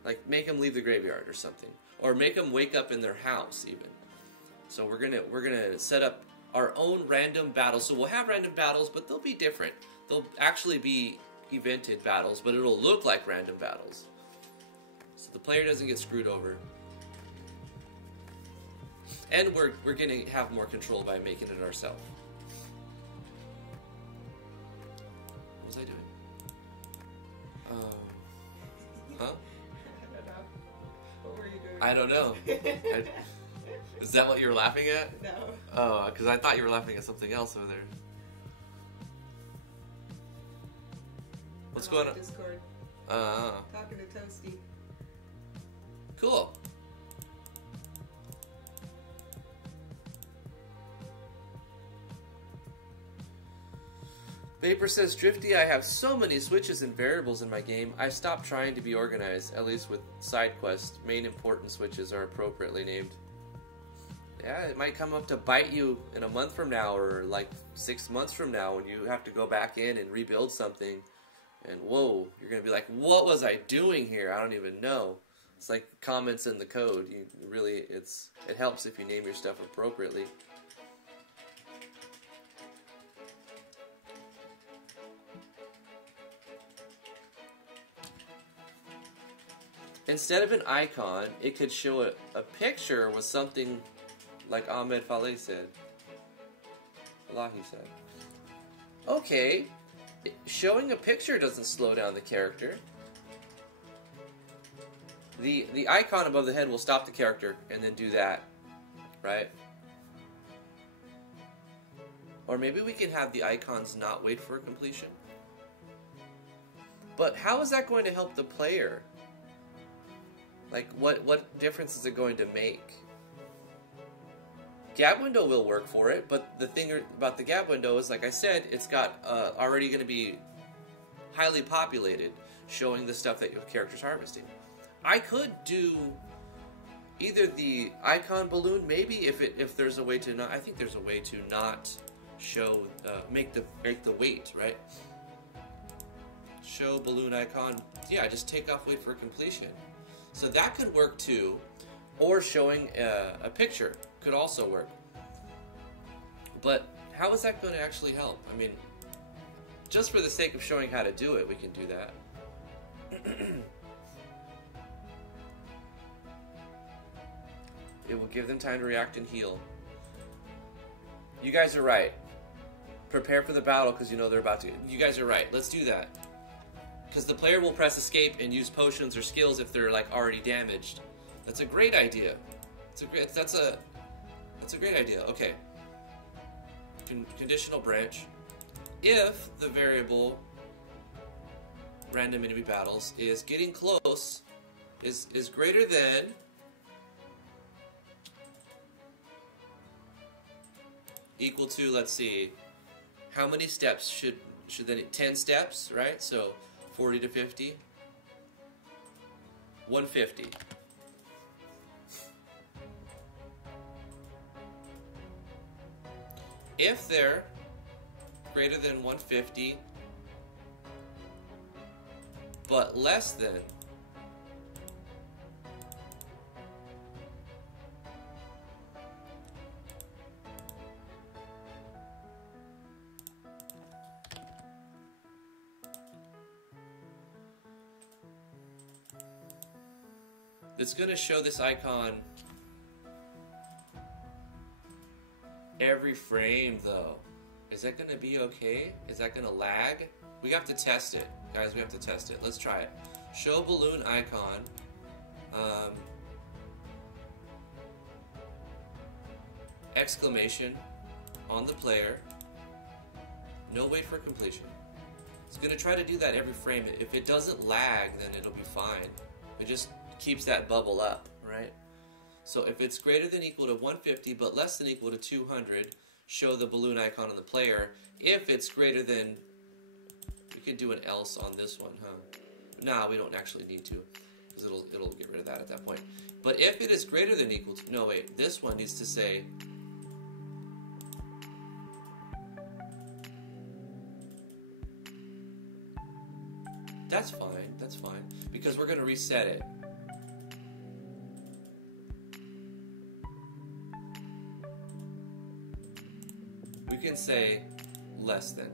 like, make them leave the graveyard or something, or make them wake up in their house even. So we're gonna set up our own random battles. So we'll have random battles, but they'll be different. They'll actually be evented battles, but it'll look like random battles. So the player doesn't get screwed over. And we're gonna have more control by making it ourselves. What was I doing? Huh? What were you doing? I don't know. Is that what you were laughing at? No. Oh, because I thought you were laughing at something else over there. What's going on? Discord. Talking to Toasty. Cool. Vapor says, Drifty, I have so many switches and variables in my game, I've stopped trying to be organized, at least with side quests. Main important switches are appropriately named. Yeah, it might come up to bite you in a month from now, or like 6 months from now, when you have to go back in and rebuild something. And whoa, you're going to be like, what was I doing here? I don't even know. It's like comments in the code. You really, it helps if you name your stuff appropriately. Instead of an icon, it could show a picture with something like Ahmed Faleh said. Lahi said. Okay, showing a picture doesn't slow down the character. The icon above the head will stop the character and then do that, right? Or maybe we can have the icons not wait for completion. But how is that going to help the player? Like, what difference is it going to make? Gap window will work for it, but the thing about the gap window is, like I said, it's got already going to be highly populated, showing the stuff that your character's harvesting. I could do either the icon balloon, maybe if there's a way to not. I think there's a way to not show make the weight, right? Show balloon icon. Yeah, just take off wait for completion. So that could work too, or showing a picture could also work. But how is that going to actually help? I mean, just for the sake of showing how to do it, we can do that. It will give them time to react and heal. You guys are right. Prepare for the battle because you know they're about to. You guys are right. Let's do that. Because the player will press escape and use potions or skills if they're like already damaged. That's a great idea. That's a great idea. Okay. Conditional branch. If the variable random enemy battles is getting close, is greater than equal to, let's see, how many steps should then 10 steps, right? So 40 to 50. 150. If they're greater than 150, but less than it's going to show this icon every frame, though. Is that going to be okay? Is that going to lag? We have to test it. Guys, we have to test it. Let's try it. Show balloon icon. Exclamation on the player. No wait for completion. It's going to try to do that every frame. If it doesn't lag, then it'll be fine. It just keeps that bubble up, right? So if it's greater than equal to 150 but less than equal to 200, show the balloon icon on the player. If it's greater than, we could do an else on this one, huh? Nah, we don't actually need to, because it'll get rid of that at that point. But if it is greater than equal to, no wait, this one needs to say that's fine, because we're going to reset it. We can say less than.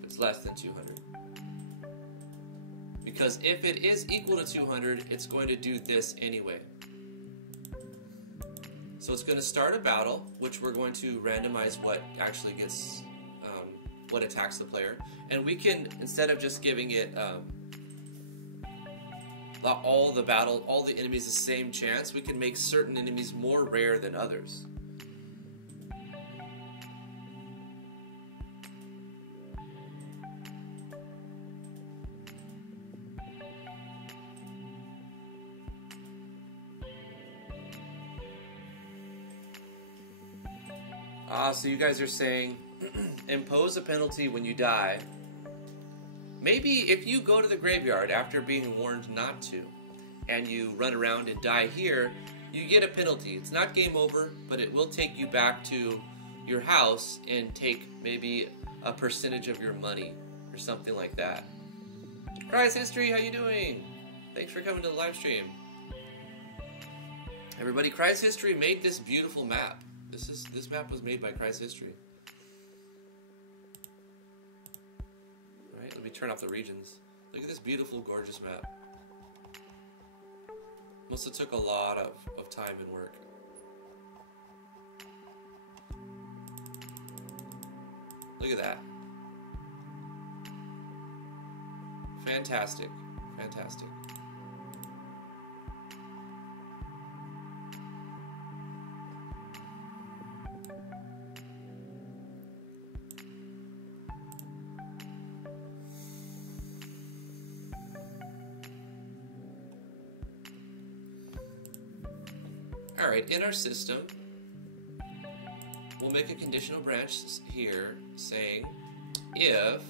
If it's less than 200. Because if it is equal to 200, it's going to do this anyway. So it's going to start a battle, which we're going to randomize what actually gets, what attacks the player. And we can, instead of just giving it, all the enemies the same chance, we can make certain enemies more rare than others. So you guys are saying, impose a penalty when you die. Maybe if you go to the graveyard after being warned not to, and you run around and die here, you get a penalty. It's not game over, but it will take you back to your house and take maybe a percentage of your money or something like that. Cry's History, how you doing? Thanks for coming to the live stream. Everybody, Cry's History made this beautiful map. This map was made by Cry's History. Right, let me turn off the regions. Look at this beautiful, gorgeous map. Must have took a lot of time and work. Look at that. Fantastic. Fantastic. Alright, in our system, we'll make a conditional branch here saying if...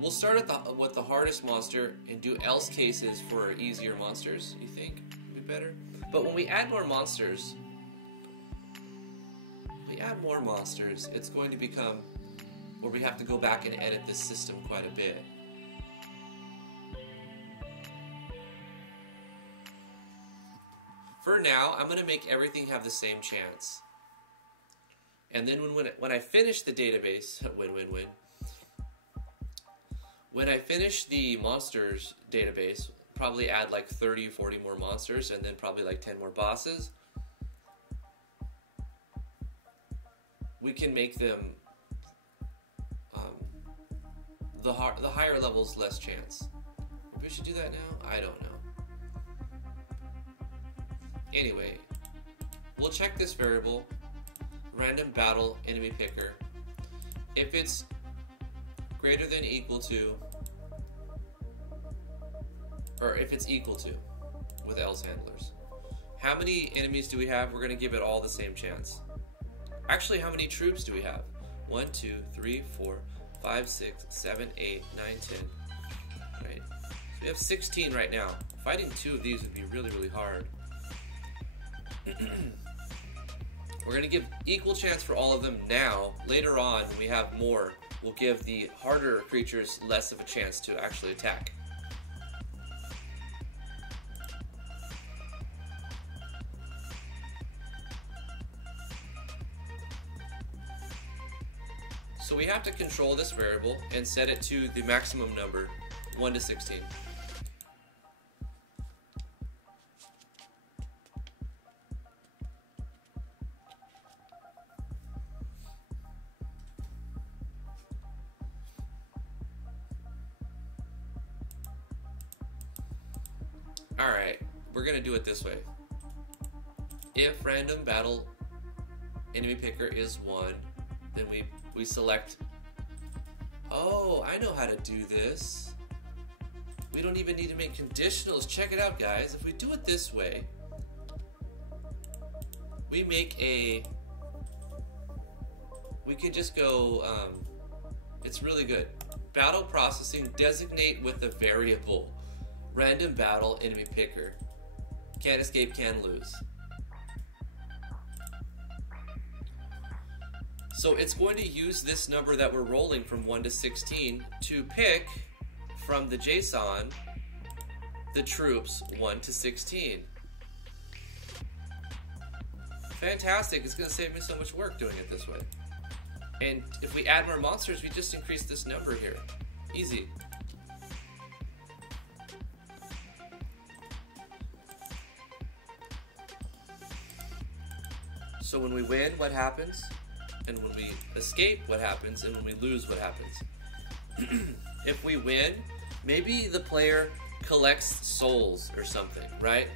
We'll start at with the hardest monster and do else cases for easier monsters, you think? Would be better? But when we add more monsters, it's going to become where we have to go back and edit this system quite a bit. For now, I'm going to make everything have the same chance. And then when I finish the database, win-win-win. When I finish the monsters database, probably add like 30, 40 more monsters, and then probably like 10 more bosses. We can make them the higher levels less chance. Maybe we should do that now? I don't know. Anyway, we'll check this variable, random battle enemy picker. If it's greater than equal to, or if it's equal to, with else handlers. How many enemies do we have? We're going to give it all the same chance. Actually, how many troops do we have? 1, 2, 3, 4, 5, 6, 7, 8, 9, 10. Right? So we have 16 right now. Fighting 2 of these would be really, really hard. We're going to give equal chance for all of them now. Later on, when we have more, we'll give the harder creatures less of a chance to actually attack. So we have to control this variable and set it to the maximum number, 1 to 16. Alright, we're going to do it this way. If random battle enemy picker is 1, then we select... Oh, I know how to do this. We don't even need to make conditionals. Check it out, guys. If we do it this way, we make a... We can just go... it's really good. Battle processing, designate with a variable. Random battle enemy picker. Can't escape, can lose. So it's going to use this number that we're rolling from 1 to 16 to pick from the JSON the troops 1 to 16. Fantastic. It's going to save me so much work doing it this way. And if we add more monsters, we just increase this number here. Easy. So when we win, what happens? And when we escape, what happens? And when we lose, what happens? If we win, Maybe the player collects souls or something, right?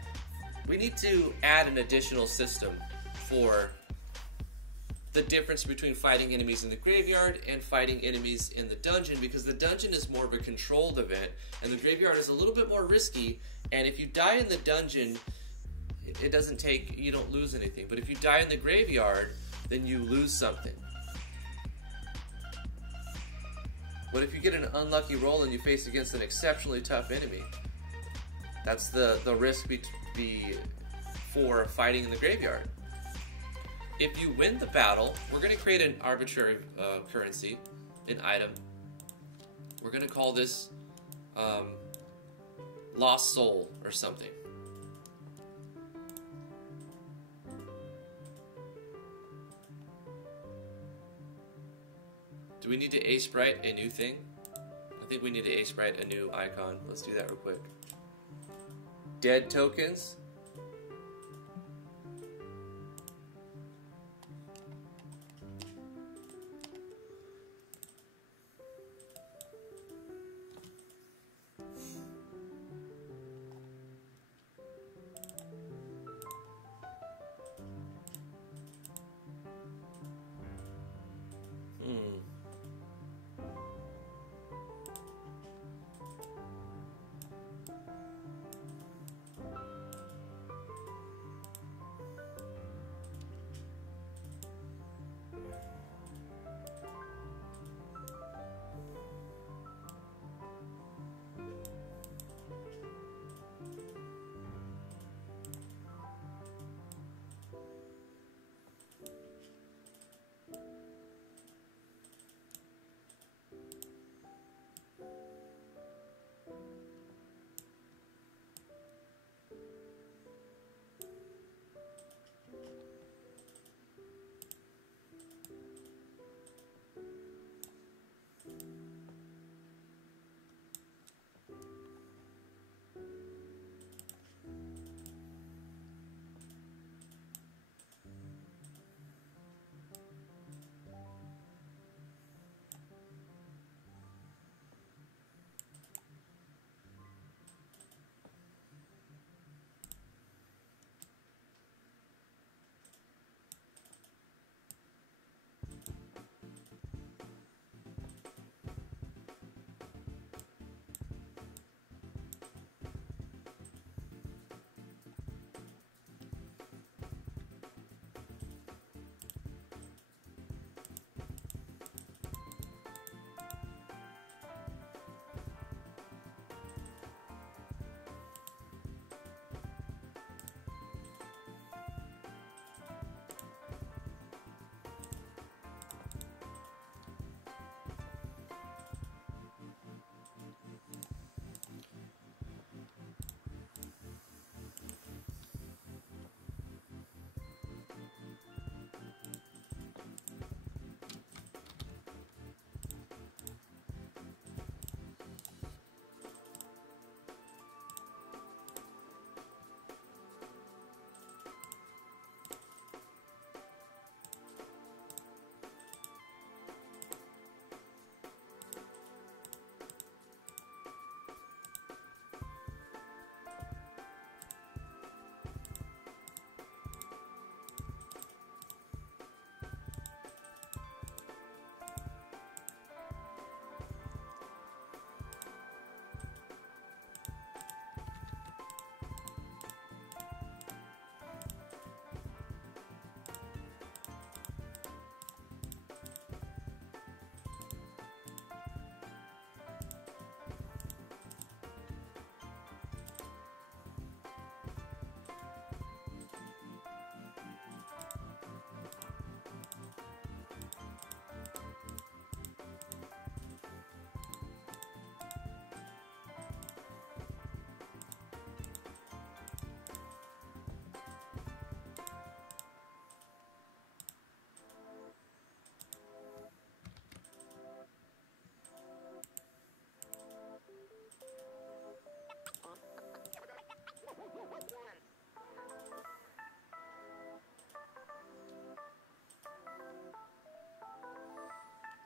We need to add an additional system for the difference between fighting enemies in the graveyard and fighting enemies in the dungeon, because the dungeon is more of a controlled event and the graveyard is a little bit more risky, and if you die in the dungeon, it doesn't take, you don't lose anything, but if you die in the graveyard, then you lose something. What if you get an unlucky roll and you face against an exceptionally tough enemy? That's the risk for fighting in the graveyard. If you win the battle, we're going to create an arbitrary currency, an item. We're going to call this Lost Soul or something. Do we need to A-sprite a new thing? I think we need to A-sprite a new icon. Let's do that real quick. Dead tokens.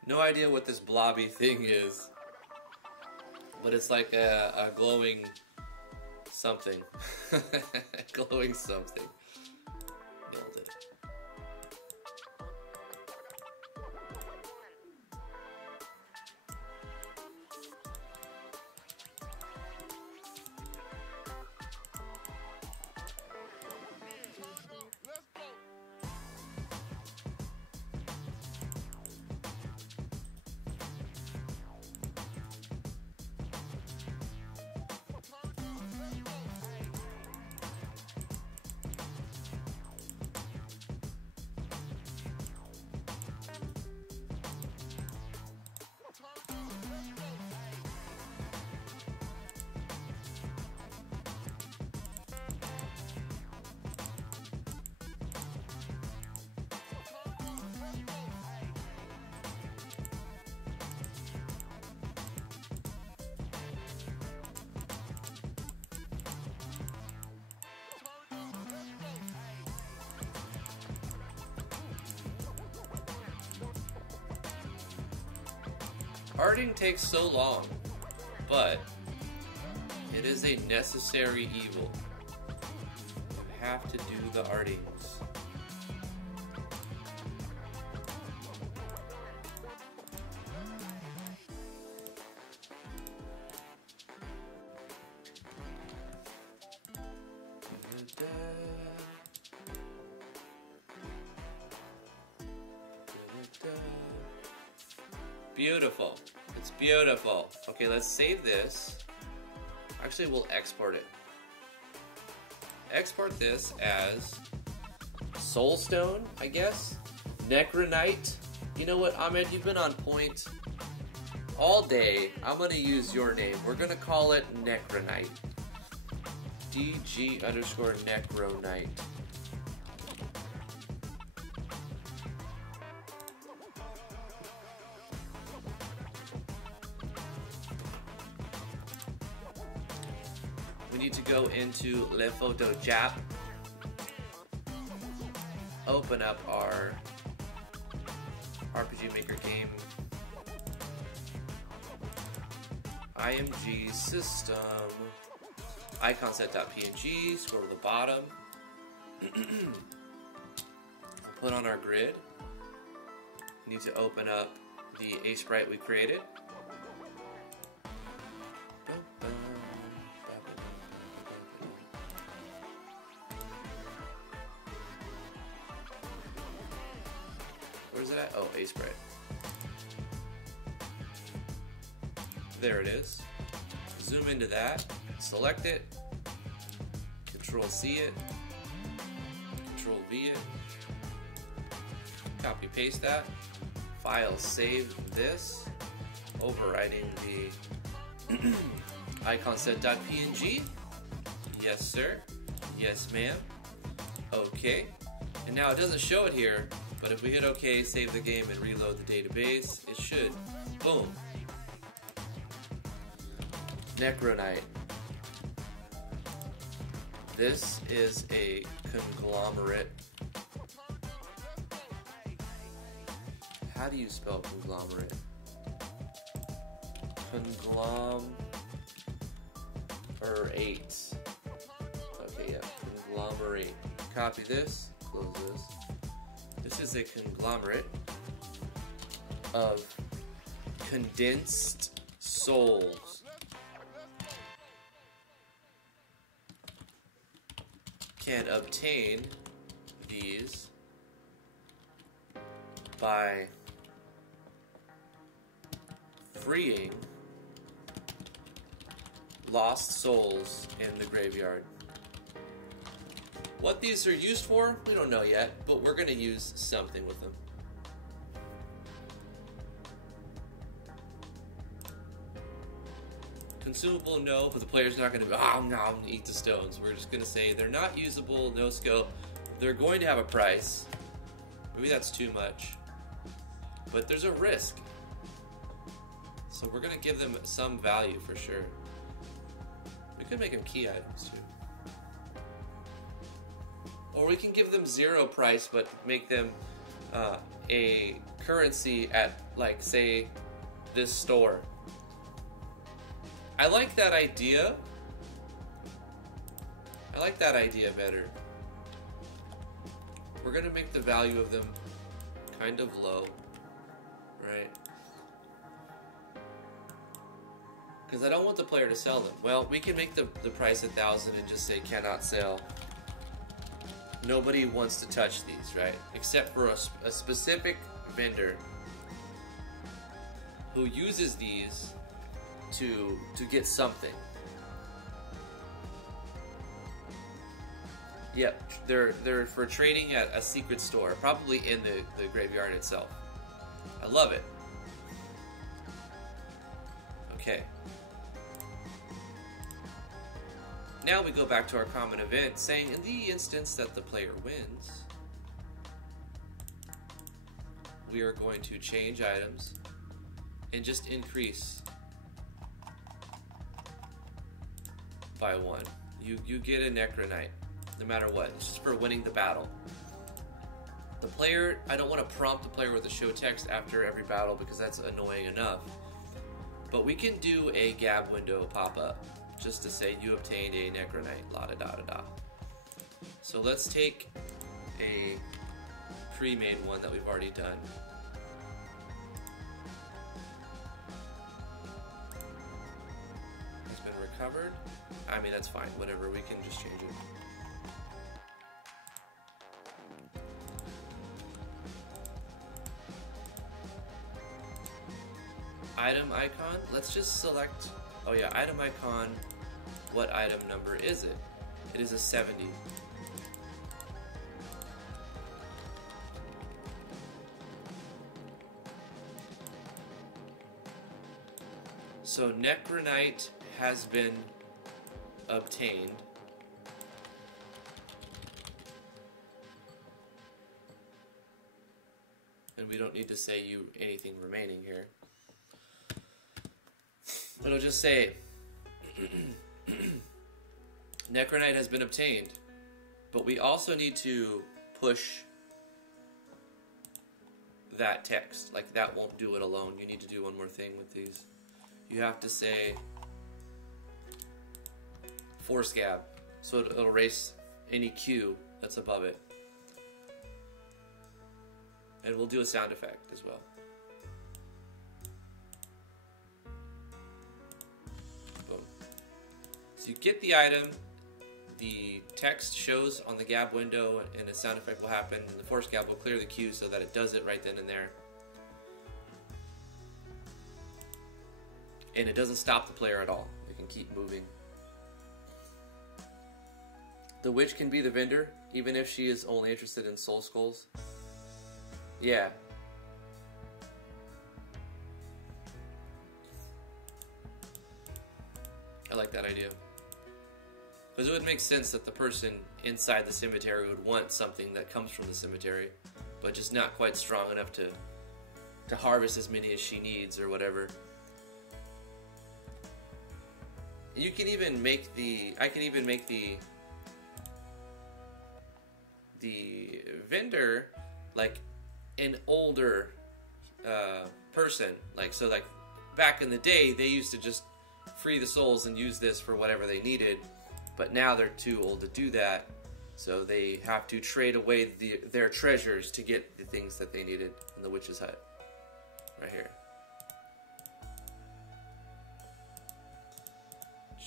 No idea what this blobby thing is. But it's like a glowing something. Glowing something. Nailed it. Arting takes so long, but it is a necessary evil. You have to do the artings. Beautiful. It's beautiful. Okay, let's save this. Actually, we'll export it. Export this as Soulstone, I guess. Necronite. You know what, Ahmed? You've been on point all day. I'm going to use your name. We're going to call it Necronite. DG_Necronite. We need to go into Le Photo Jap, open up our RPG Maker game, IMG system, iconset.png, scroll to the bottom, put on our grid. We need to open up the A sprite we created. Where's it at? Oh, A sprite. There it is. Zoom into that, select it, Control C it, Control V it, copy paste that, file save this, overriding the iconset.png. Yes, sir. Yes, ma'am. Okay. And now it doesn't show it here, but if we hit OK, save the game, and reload the database, it should. Boom. Necronite. This is a conglomerate. How do you spell conglomerate? Conglomerate. Okay, yeah, conglomerate. Copy this, close this. This is a conglomerate of condensed souls. Can obtain these by freeing lost souls in the graveyard. What these are used for, we don't know yet, but we're going to use something with them. Consumable, no, but the player's not going to be, oh, no, I'm going to eat the stones. We're just going to say they're not usable, no scope. They're going to have a price. Maybe that's too much. But there's a risk. So we're going to give them some value for sure. We could make them key items too. Or we can give them 0 price, but make them a currency at, like, say, this store. I like that idea. I like that idea better. We're gonna make the value of them kind of low, right? Because I don't want the player to sell them. Well, we can make the price 1,000 and just say cannot sell. Nobody wants to touch these, right? Except for a specific vendor who uses these to get something. Yep, they're for trading at a secret store, probably in the graveyard itself. I love it. Okay. Now we go back to our common event, saying in the instance that the player wins, we are going to change items and just increase by 1. You get a Necronite, no matter what. It's just for winning the battle. The player, I don't want to prompt the player with a show text after every battle because that's annoying enough. But we can do a gab window pop-up just to say you obtained a Necronite, la-da-da-da-da. So let's take a pre-made one that we've already done. It's been recovered. I mean, that's fine, whatever, we can just change it. Item icon, let's just select, oh yeah, item icon, what item number is it? It is a 70. So Necronite has been obtained. And we don't need to say you anything remaining here. It'll just say Necronite has been obtained, but we also need to push that text. Like, that won't do it alone. You need to do one more thing with these. You have to say force gab, so it'll erase any Q that's above it. And we'll do a sound effect as well. So you get the item, the text shows on the gab window, and a sound effect will happen, and the force gab will clear the queue so that it does it right then and there. And it doesn't stop the player at all. It can keep moving. The witch can be the vendor, even if she is only interested in soul skulls. Yeah. I like that idea. Because it would make sense that the person inside the cemetery would want something that comes from the cemetery, but just not quite strong enough to harvest as many as she needs or whatever. You can even make I can even make the vendor like an older person. Like, so like back in the day, they used to just free the souls and use this for whatever they needed. But now they're too old to do that, so they have to trade away their treasures to get the things that they needed in the witch's hut. Right here.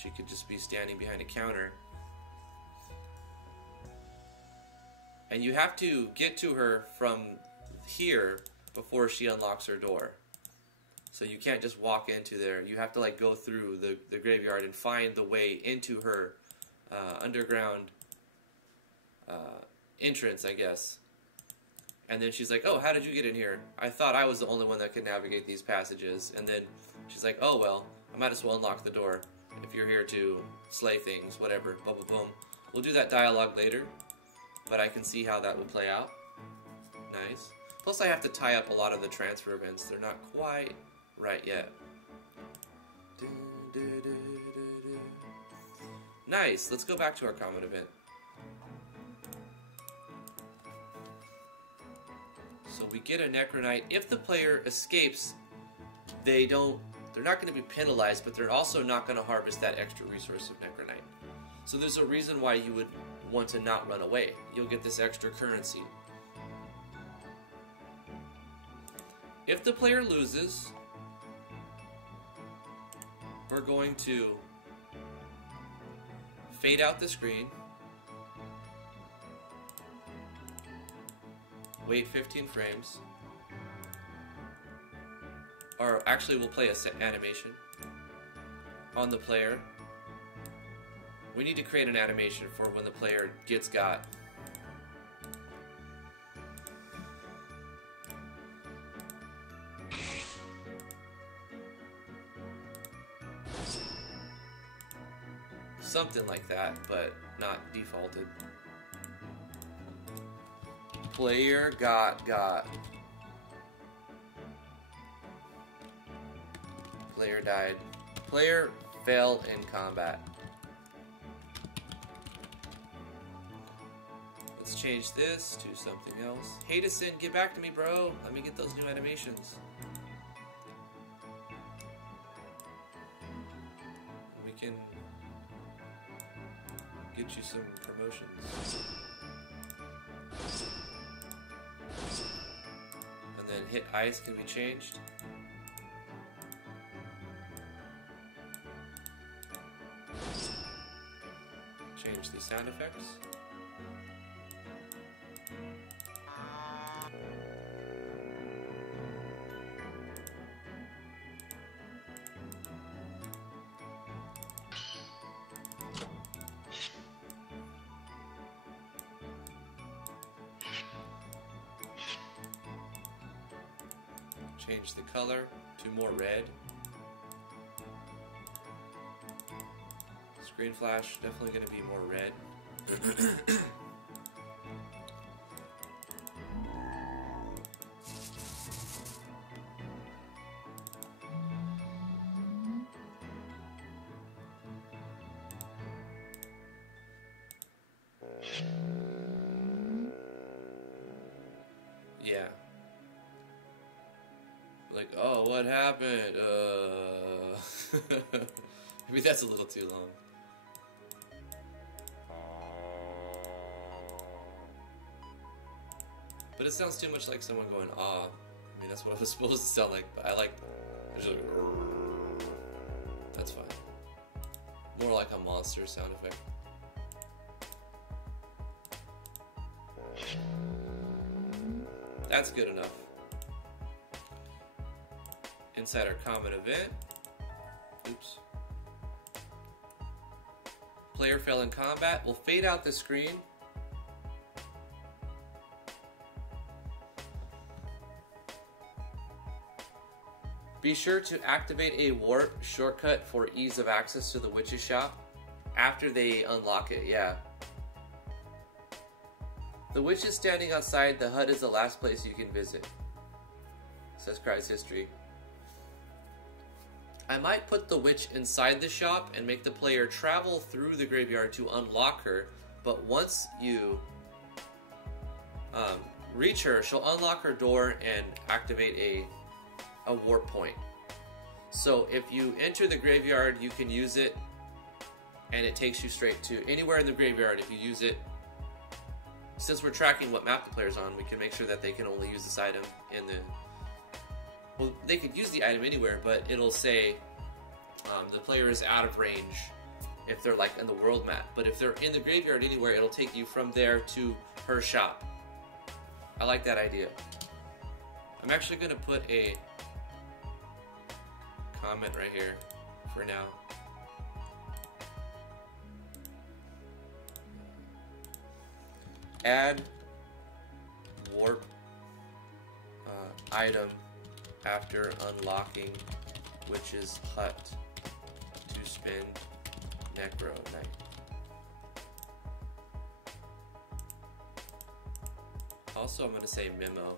She could just be standing behind a counter. And you have to get to her from here before she unlocks her door. So you can't just walk into there. You have to like go through the graveyard and find the way into her underground entrance, I guess. And then she's like, oh, how did you get in here? I thought I was the only one that could navigate these passages. And then she's like, oh, well, I might as well unlock the door if you're here to slay things, whatever, boom, boom, boom. We'll do that dialogue later, but I can see how that will play out. Nice. Plus I have to tie up a lot of the transfer events. They're not quite right yet. Nice. Let's go back to our common event. So we get a Necronite. If the player escapes, there's They're not going to be penalized, but they're also not going to harvest that extra resource of Necronite. So there's a reason why you would want to not run away. You'll get this extra currency. If the player loses, we're going to fade out the screen, wait 15 frames, or actually we'll play a animation on the player. We need to create an animation for when the player gets got. Something like that, but not defaulted. Player got. Player died. Player fell in combat. Let's change this to something else. Hatepool, get back to me, bro. Let me get those new animations. We can get you some promotions. And then hit ice can be changed. Change the sound effects. Change the color to more red. Screen flash, definitely going to be more red. Yeah. Like, oh, what happened? Maybe that's a little too long. But it sounds too much like someone going, ah. I mean, that's what it was supposed to sound like, but I like, that's fine. More like a monster sound effect. That's good enough. Inside our common event. Oops. Player fell in combat. We'll fade out the screen. Be sure to activate a warp shortcut for ease of access to the witch's shop after they unlock it, yeah. The witch is standing outside. The hut is the last place you can visit, says Cry's history. I might put the witch inside the shop and make the player travel through the graveyard to unlock her, but once you reach her, she'll unlock her door and activate a warp point. So if you enter the graveyard, you can use it, and it takes you straight to anywhere in the graveyard. If you use it, since we're tracking what map the player's on, we can make sure that they can only use this item in the... Well, they could use the item anywhere, but it'll say the player is out of range if they're like in the world map. But if they're in the graveyard anywhere, it'll take you from there to her shop. I like that idea. I'm actually going to put a comment right here for now. Add warp item after unlocking witch's hut to spend Necro night. Also, I'm going to say memo,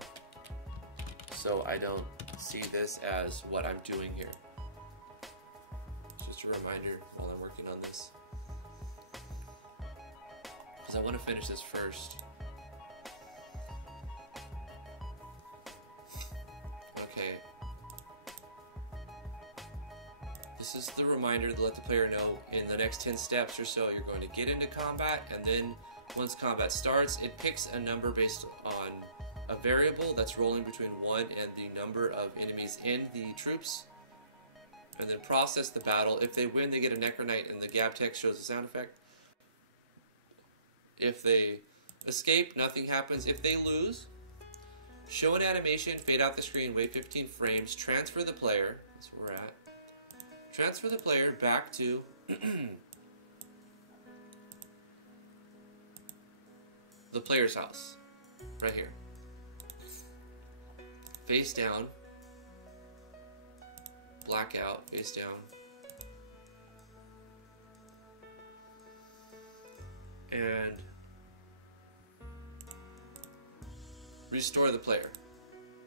so I don't see this as what I'm doing here. Just a reminder while I'm working on this, because I want to finish this first. Okay. This is the reminder to let the player know in the next 10 steps or so you're going to get into combat, and then once combat starts, it picks a number based on a variable that's rolling between 1 and the number of enemies in the troops, and then process the battle. If they win, they get a Necronite, and the gab text shows the sound effect. If they escape, nothing happens. If they lose, show an animation, fade out the screen, wait 15 frames, transfer the player, that's where we're at, transfer the player back to the player's house, right here. Face down, blackout, face down, and restore the player,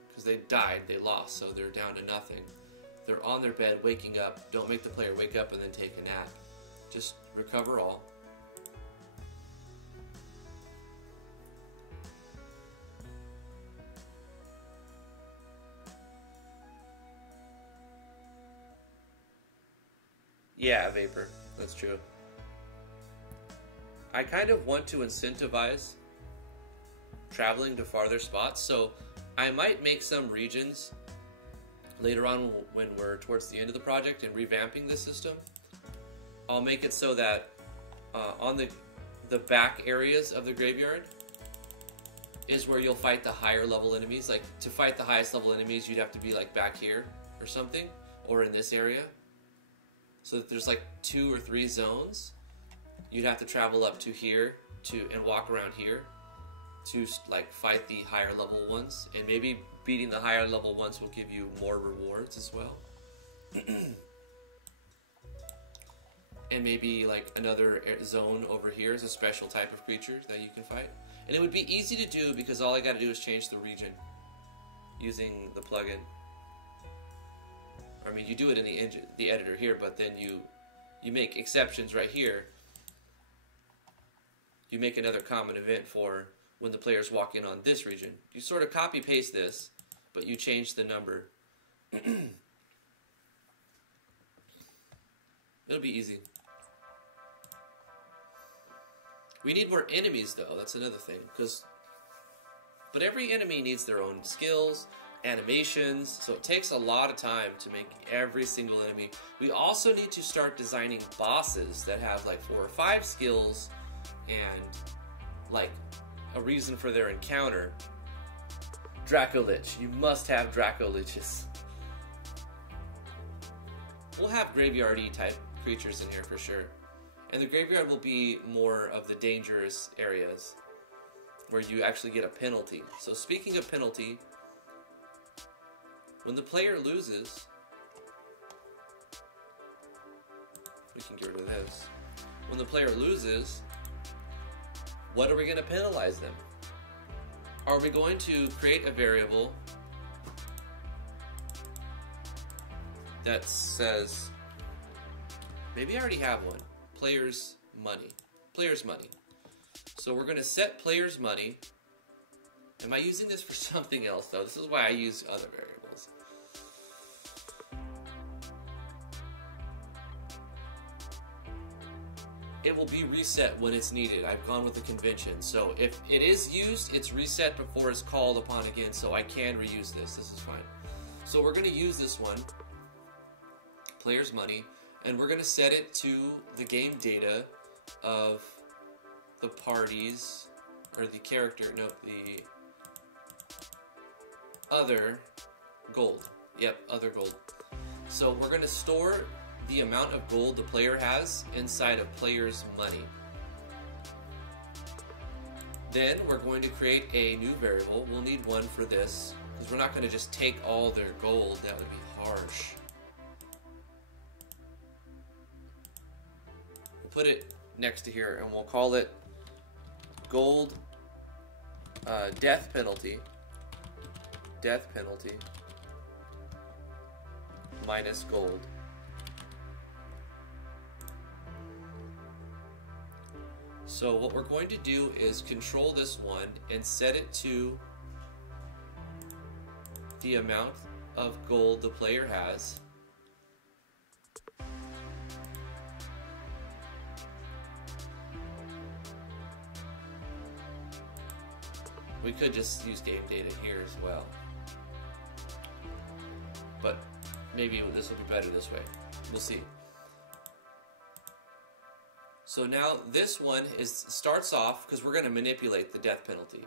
because they died, they lost, so they're down to nothing. They're on their bed, waking up. Don't make the player wake up and then take a nap. Just recover all. Yeah, Vapor. That's true. I kind of want to incentivize traveling to farther spots, so I might make some regions later on when we're towards the end of the project and revamping the system. I'll make it so that on the back areas of the graveyard is where you'll fight the higher level enemies. Like, to fight the highest level enemies, you'd have to be like back here or something, or in this area. So that there's like 2 or 3 zones. You'd have to travel up to here and walk around here to like fight the higher level ones, and maybe beating the higher level ones will give you more rewards as well. And maybe like another zone over here is a special type of creature that you can fight. And it would be easy to do because all I got to do is change the region using the plugin. I mean, you do it in the editor here, but then you make exceptions right here. You make another common event for when the players walk in on this region. You sort of copy paste this, but you change the number. It'll be easy. We need more enemies though, that's another thing. But every enemy needs their own skills, animations, so it takes a lot of time to make every single enemy. We also need to start designing bosses that have like 4 or 5 skills and like a reason for their encounter. Draco-Lich. You must have Draco-Liches. We'll have graveyard-y type creatures in here for sure. And the graveyard will be more of the dangerous areas where you actually get a penalty. So speaking of penalty, when the player loses, we can get rid of this. When the player loses, what are we going to penalize them? Are we going to create a variable that says, maybe I already have one, player's money. Player's money. So we're going to set player's money. Am I using this for something else though? This is why I use other variables. It will be reset when it's needed. I've gone with the convention. So if it is used, it's reset before it's called upon again, so I can reuse this. This is fine. So we're going to use this one, player's money, and we're going to set it to the game data of the parties, or the character, no, the other gold. Yep, other gold. So we're going to store the amount of gold the player has inside of player's money. Then we're going to create a new variable. We'll need one for this, because we're not going to just take all their gold. That would be harsh. We'll put it next to here, and we'll call it gold death penalty. Death penalty minus gold. So what we're going to do is control this one and set it to the amount of gold the player has We could just use game data here as well. But maybe this will be better this way. We'll see. So now this one starts off, because we're going to manipulate the death penalty.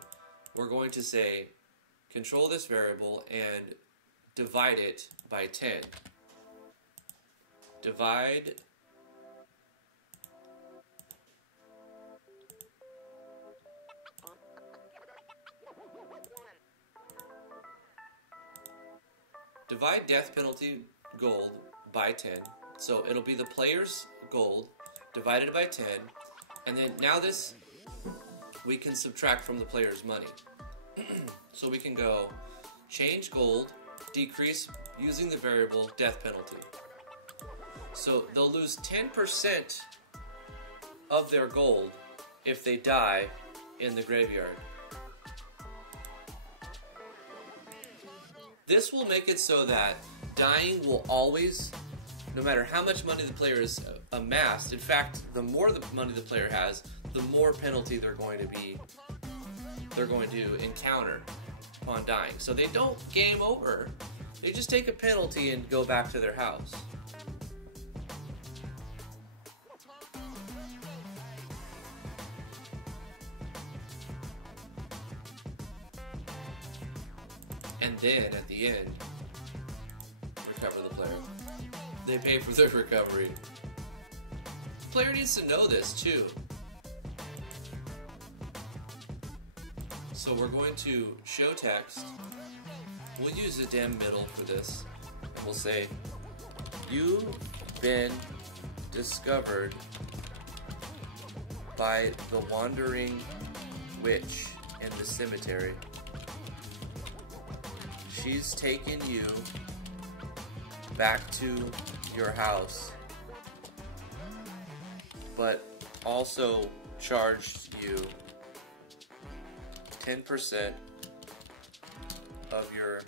We're going to say, control this variable and divide it by 10. Divide death penalty gold by 10. So it'll be the player's gold divided by 10. And then now this we can subtract from the player's money. So we can go change gold, decrease using the variable death penalty. So they'll lose 10% of their gold if they die in the graveyard. This will make it so that dying will always, no matter how much money the player has amassed, in fact, the more the money the player has, the more penalty they're going to encounter upon dying. So they don't game over. They just take a penalty and go back to their house. And then, at the end, recover the player. They pay for their recovery. The player needs to know this, too. So we're going to show text. We'll use a dim middle for this. And we'll say, you've been discovered by the wandering witch in the cemetery. She's taken you back to your house, but also charged you 10% of your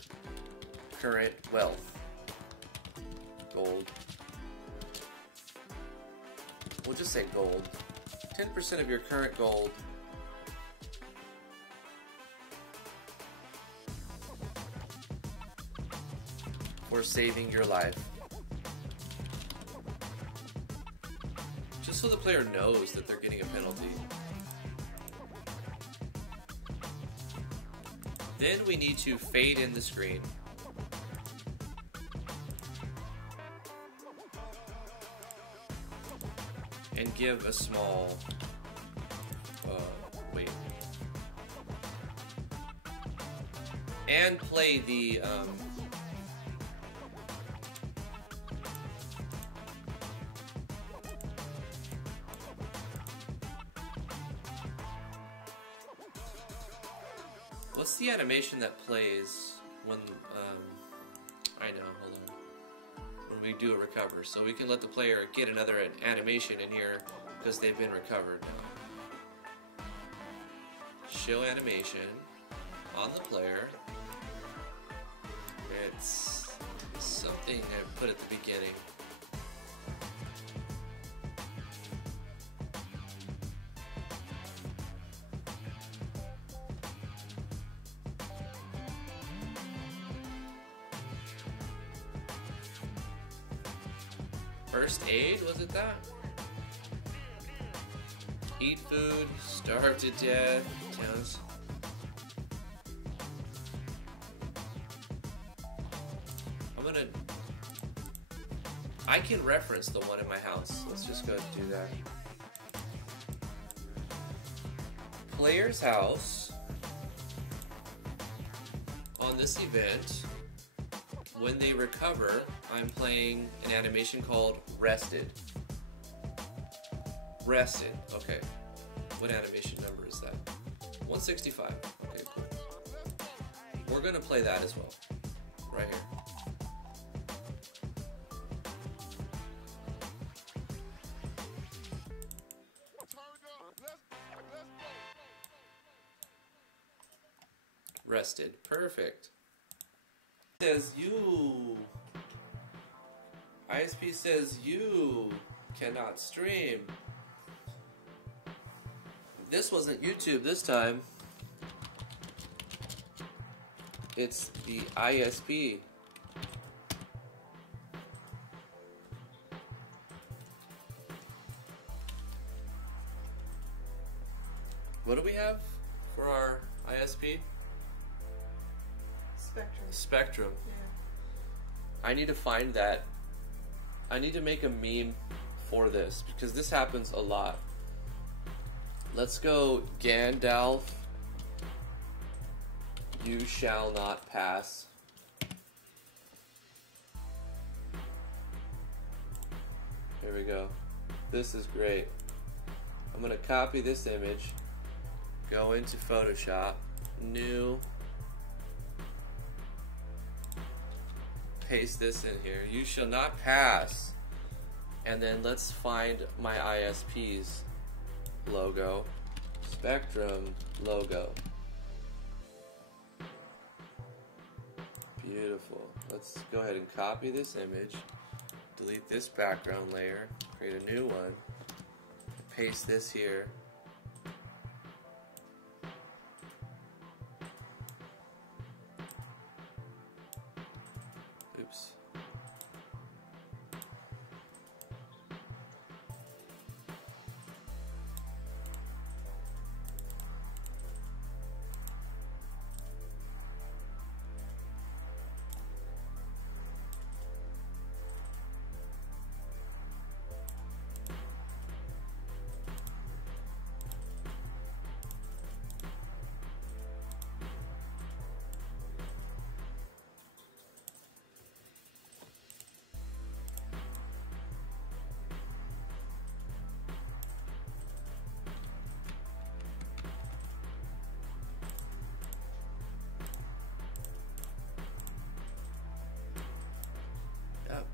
current wealth. Gold. We'll just say gold. 10% of your current gold. For saving your life. Just so the player knows that they're getting a penalty. Then we need to fade in the screen. And give a small wait. And play the what's the animation that plays when, I know, hold on, when we do a recover. So we can let the player get another animation in here because they've been recovered now. Show animation on the player. It's something I put at the beginning. First aid, was it that? Eat food, starve to death, sounds. I can reference the one in my house. Let's just go ahead and do that. Player's house. On this event, when they recover, I'm playing an animation called Rested. Rested, okay. What animation number is that? 165, okay, cool. We're gonna play that as well, right here. Rested, perfect. Says you. ISP says you cannot stream. This wasn't YouTube this time. It's the ISP. What do we have for our ISP? Spectrum. Spectrum. Yeah. I need to find that. I need to make a meme for this because this happens a lot. Let's go Gandalf. You shall not pass. Here we go. This is great. I'm going to copy this image, go into Photoshop, new, paste this in here. You shall not pass. And then let's find my ISP's logo, Spectrum logo. Beautiful. Let's go ahead and copy this image, delete this background layer, create a new one, paste this here. Oops.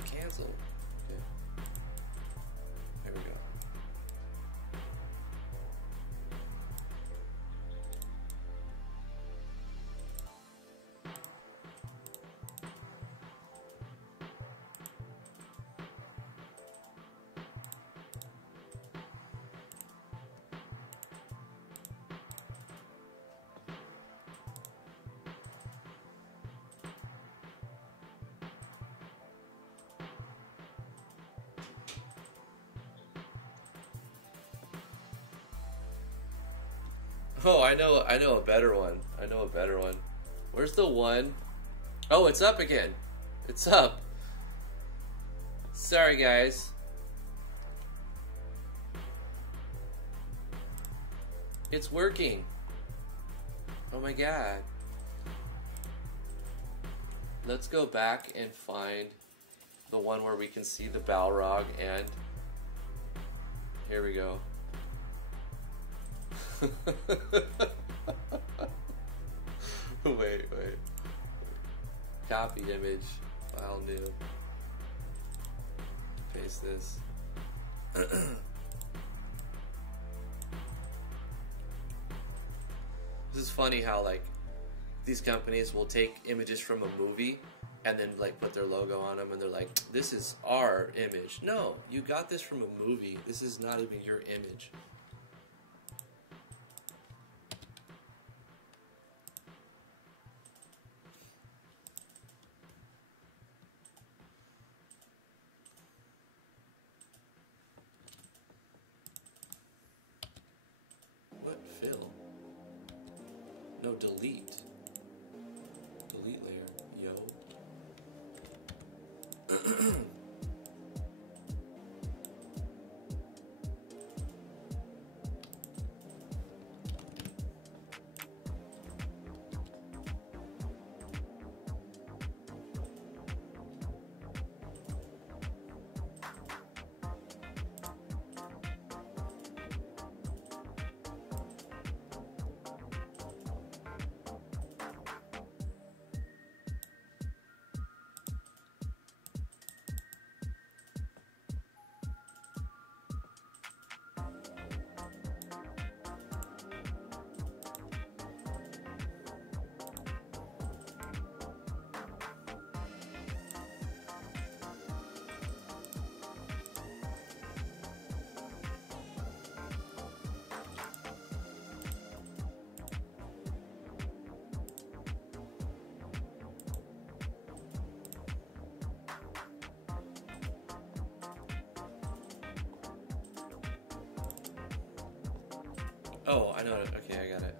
Cancel. Okay. Here we go. Oh, I know a better one. I know a better one. Where's the one? Oh, it's up again. It's up. Sorry, guys. It's working. Oh my god. Let's go back and find the one where we can see the Balrog and here we go. Wait. Copy image, file new. Paste this. This is funny how like these companies will take images from a movie and then like put their logo on them and they're like, this is our image. No, you got this from a movie. This is not even your image. What fill? No, delete. Delete layer. Yo. Oh, I know it. Okay, I got it.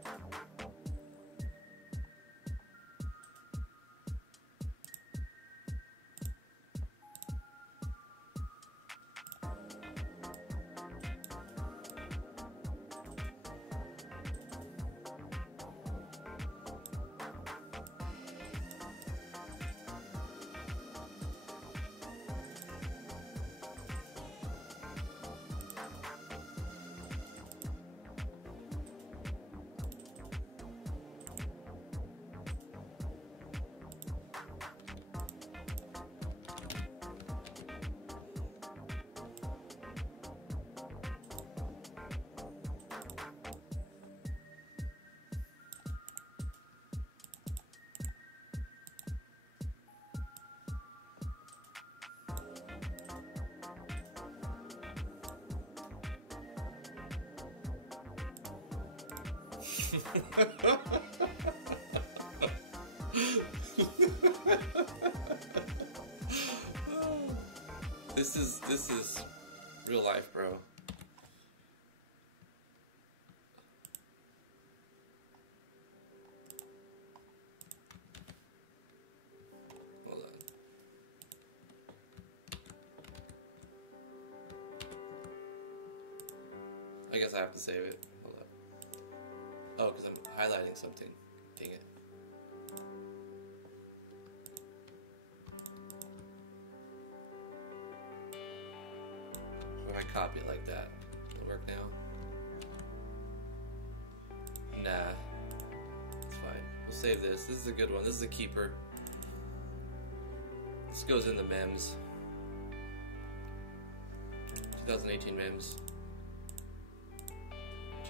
This is real life, bro. Hold on. I guess I have to save it. Hold up. Oh, because I'm highlighting something. Dang it. If I copy it like that, it'll work now. Nah. It's fine. We'll save this. This is a good one. This is a keeper. This goes in the memes. 2018 memes.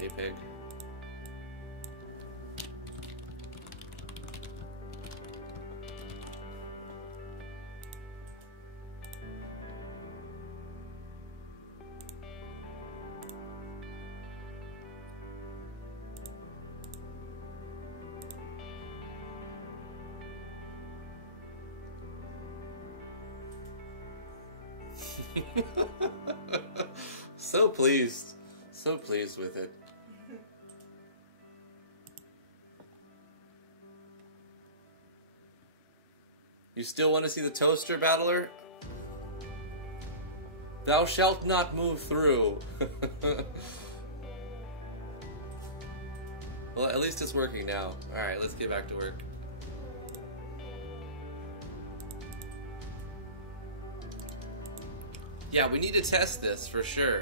JPEG. So pleased with it. You still want to see the toaster battler? Thou shalt not move through. Well, at least it's working now. Alright, let's get back to work. Yeah, we need to test this for sure.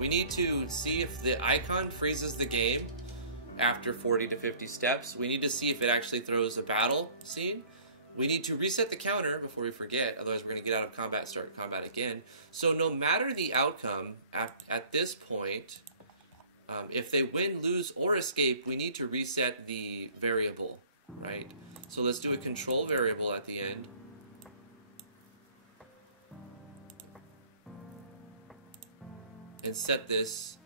We need to see if the icon freezes the game after 40 to 50 steps. We need to see if it actually throws a battle scene. We need to reset the counter before we forget, otherwise we're going to get out of combat, start combat again. So no matter the outcome at this point, if they win, lose, or escape, we need to reset the variable, right? So let's do a control variable at the end. And set this,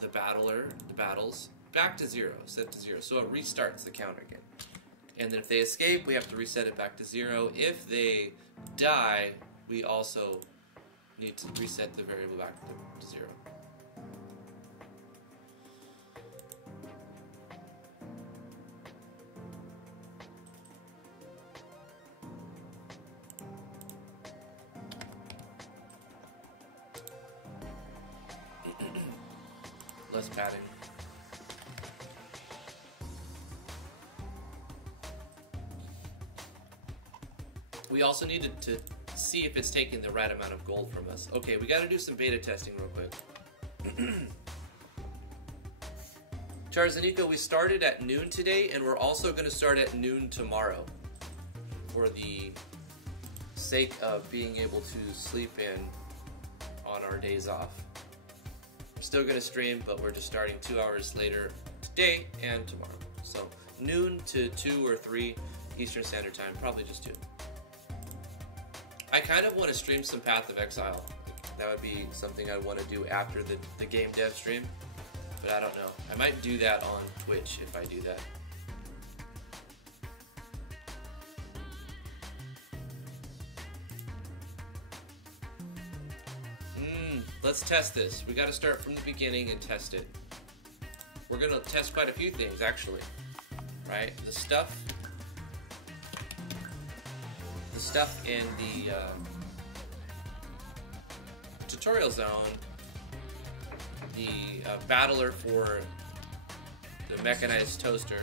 the battles, back to 0, set to 0. So it restarts the counter again. And then if they escape, we have to reset it back to 0. If they die, we also need to reset the variable back to 0. Less padding. We also needed to see if it's taking the right amount of gold from us. Okay, we got to do some beta testing real quick. Charzanico, we started at noon today, and we're also going to start at noon tomorrow for the sake of being able to sleep in on our days off. Still gonna stream, but we're just starting 2 hours later today and tomorrow. So noon to 2 or 3 Eastern Standard Time, probably just 2. I kind of want to stream some Path of Exile. That would be something I want to do after the game dev stream, but I don't know. I might do that on Twitch if I do that. Let's test this. We got to start from the beginning and test it. we're gonna test quite a few things actually, right? The stuff in the tutorial zone, the battler for the mechanized toaster.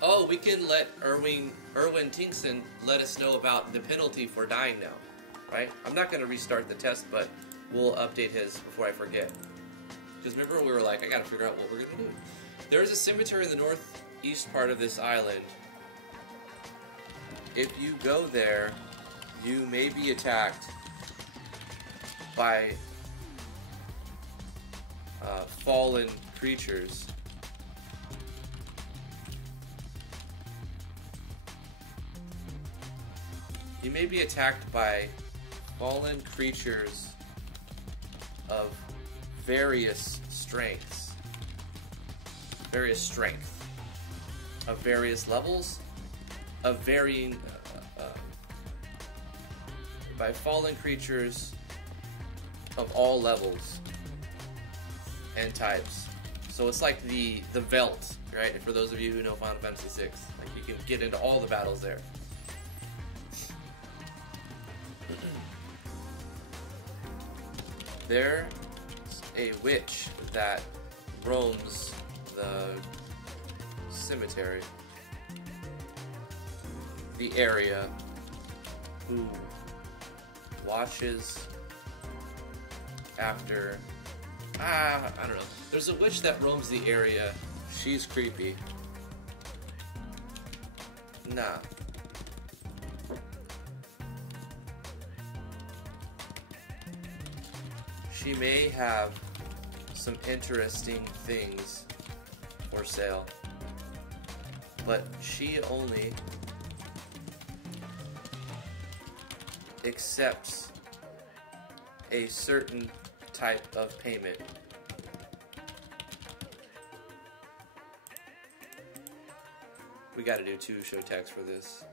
Oh, we can let Erwin Tinkson let us know about the penalty for dying now, right? I'm not going to restart the test, but we'll update his before I forget. Because remember, we were like, I got to figure out what we're going to do. There's a cemetery in the northeast part of this island. If you go there, you may be attacked by fallen creatures. You may be attacked by fallen creatures of various strengths. Various strength. Of various levels. Of varying... by fallen creatures of all levels and types. So it's like the Velt, right? And for those of you who know Final Fantasy VI, like you can get into all the battles there. There's a witch that roams the cemetery, the area, who watches after, I don't know. There's a witch that roams the area. She's creepy. Nah. She may have some interesting things for sale, but she only accepts a certain type of payment. We gotta do 2 show text for this.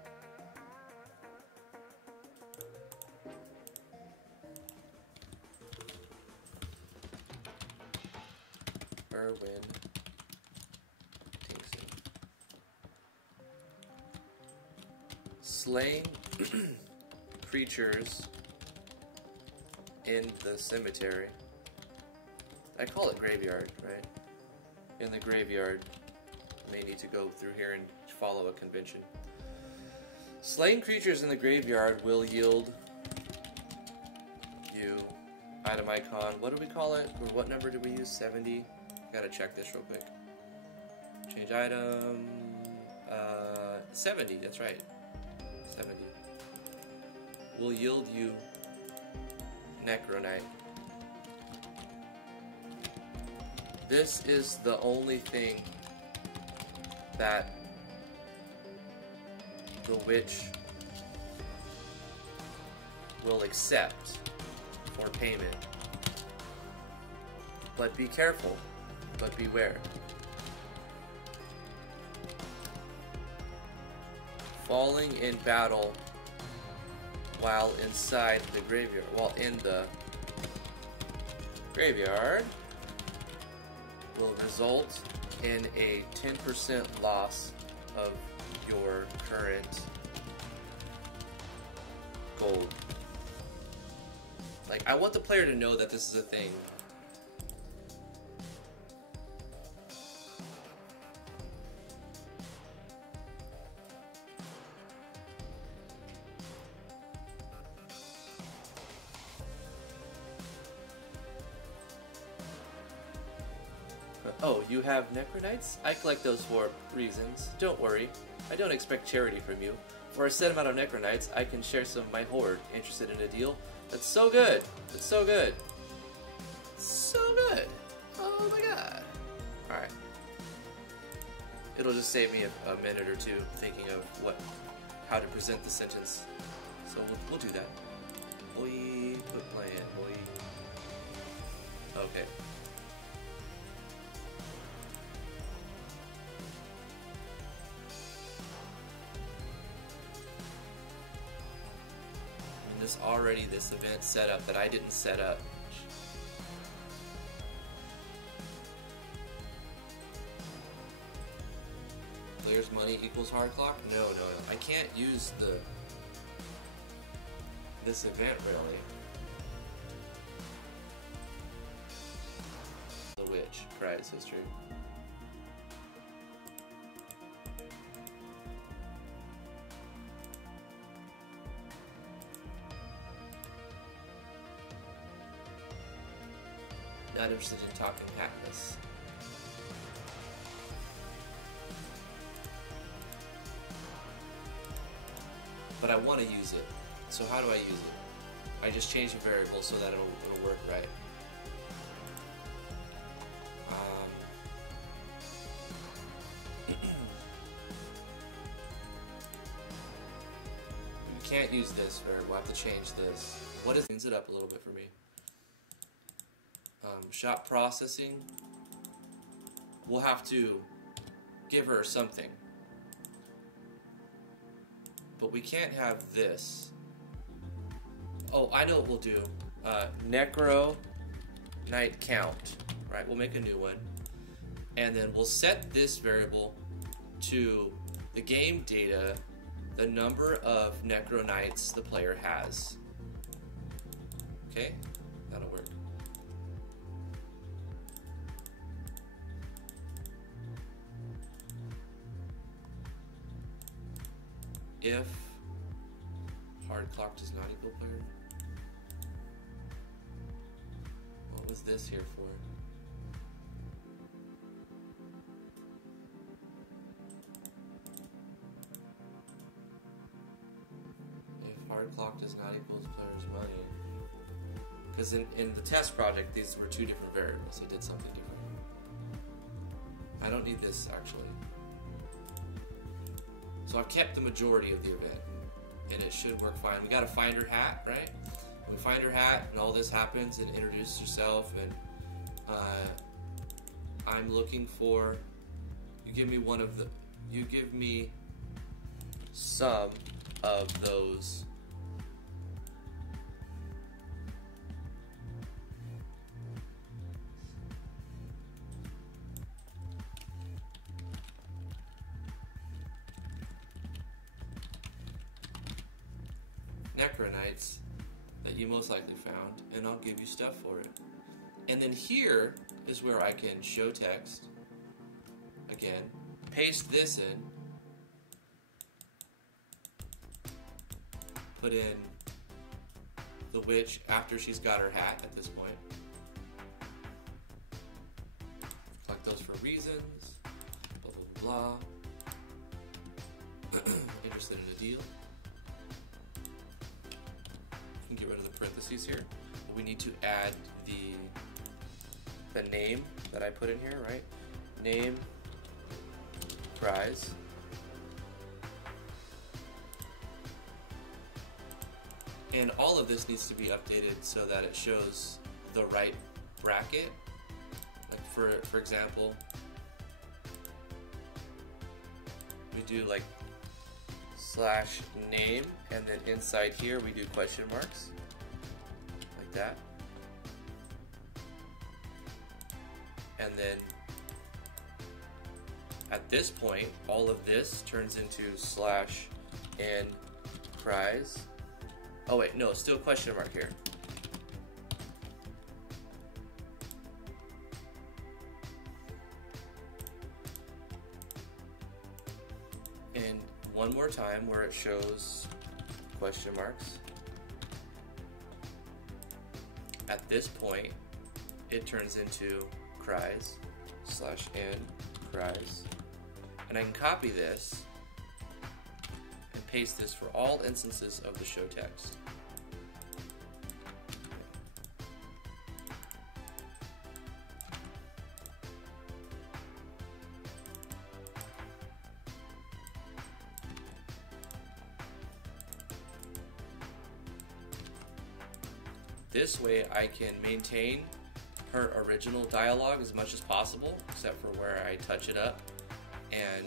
Erwin Tinkson. Slaying creatures in the cemetery. I call it graveyard, right? In the graveyard. May need to go through here and follow a convention. Slaying creatures in the graveyard will yield you item icon. What do we call it? Or what number do we use? 70? Gotta check this real quick. Change item. 70, that's right. 70. Will yield you Necronite. This is the only thing that the witch will accept for payment. But be careful. But beware. Falling in battle while inside the graveyard, while in the graveyard, will result in a 10% loss of your current gold. Like, I want the player to know that this is a thing. Oh, you have Necronites? I collect those for reasons. Don't worry. I don't expect charity from you. For a set amount of Necronites, I can share some of my hoard. Interested in a deal? That's so good. That's so good. So good. Oh my god. Alright. It'll just save me a minute or two thinking of how to present the sentence. So we'll do that. Boy, quit playing, boy. Okay. There's already this event set up that I didn't set up. Player's money equals hard clock? No. I can't use this event really. The witch, prize history. Not interested in talking hatless. But I want to use it. So how do I use it? I just change the variable so that it'll work right. You can't use this variable. I have to change this. What is? Cleans it up a little bit for me. Shop processing. We'll have to give her something. But we can't have this. Oh, I know what we'll do. Necro night count. Right, we'll make a new one. And then we'll set this variable to the game data, the number of necro nights the player has. Okay? That'll work. If hard clock does not equal player. What was this here for? If hard clock does not equal the player's money. Because in the test project, these were two different variables. They did something different. I don't need this actually. So I've kept the majority of the event, and it should work fine. We got to find her hat, right? We find her hat, and all this happens, and introduce yourself, and I'm looking for. You give me one of the. You give me some of those. Necronites that you most likely found, and I'll give you stuff for it. And then here is where I can show text again, paste this in, put in the witch after she's got her hat at this point. Collect those for reasons, blah blah blah. Interested in a deal. Get rid of the parentheses here. We need to add the name that I put in here, right? Name, prize. And all of this needs to be updated so that it shows the right bracket. Like for example, we do like /name, and then inside here we do question marks, like that. And then at this point, all of this turns into /n prize. Oh wait, no, still question mark here. And one more time where it shows question marks. At this point, it turns into cries /n cries. And I can copy this and paste this for all instances of the show text. This way I can maintain her original dialogue as much as possible, except for where I touch it up, and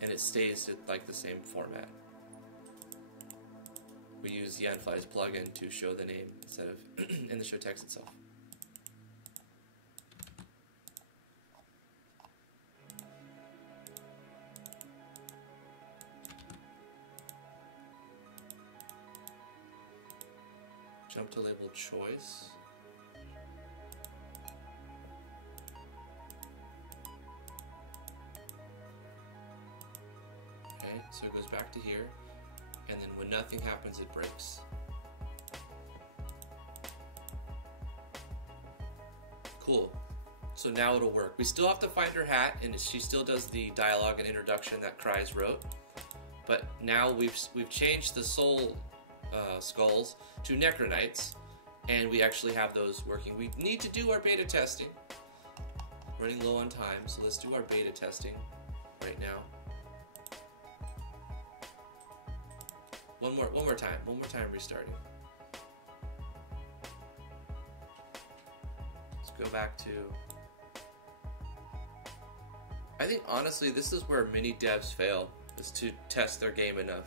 it stays at like the same format. We use the Unflies plugin to show the name instead of in the show text itself. Jump to label choice. Okay, so it goes back to here, and then when nothing happens, it breaks. Cool. So now it'll work. We still have to find her hat, and she still does the dialogue and introduction that Cries wrote. But now we've changed the soul skulls to Necronites, and we actually have those working. We need to do our beta testing. Running low on time, so let's do our beta testing right now. One more time restarting. Let's go back to... I think honestly this is where many devs fail, is to test their game enough.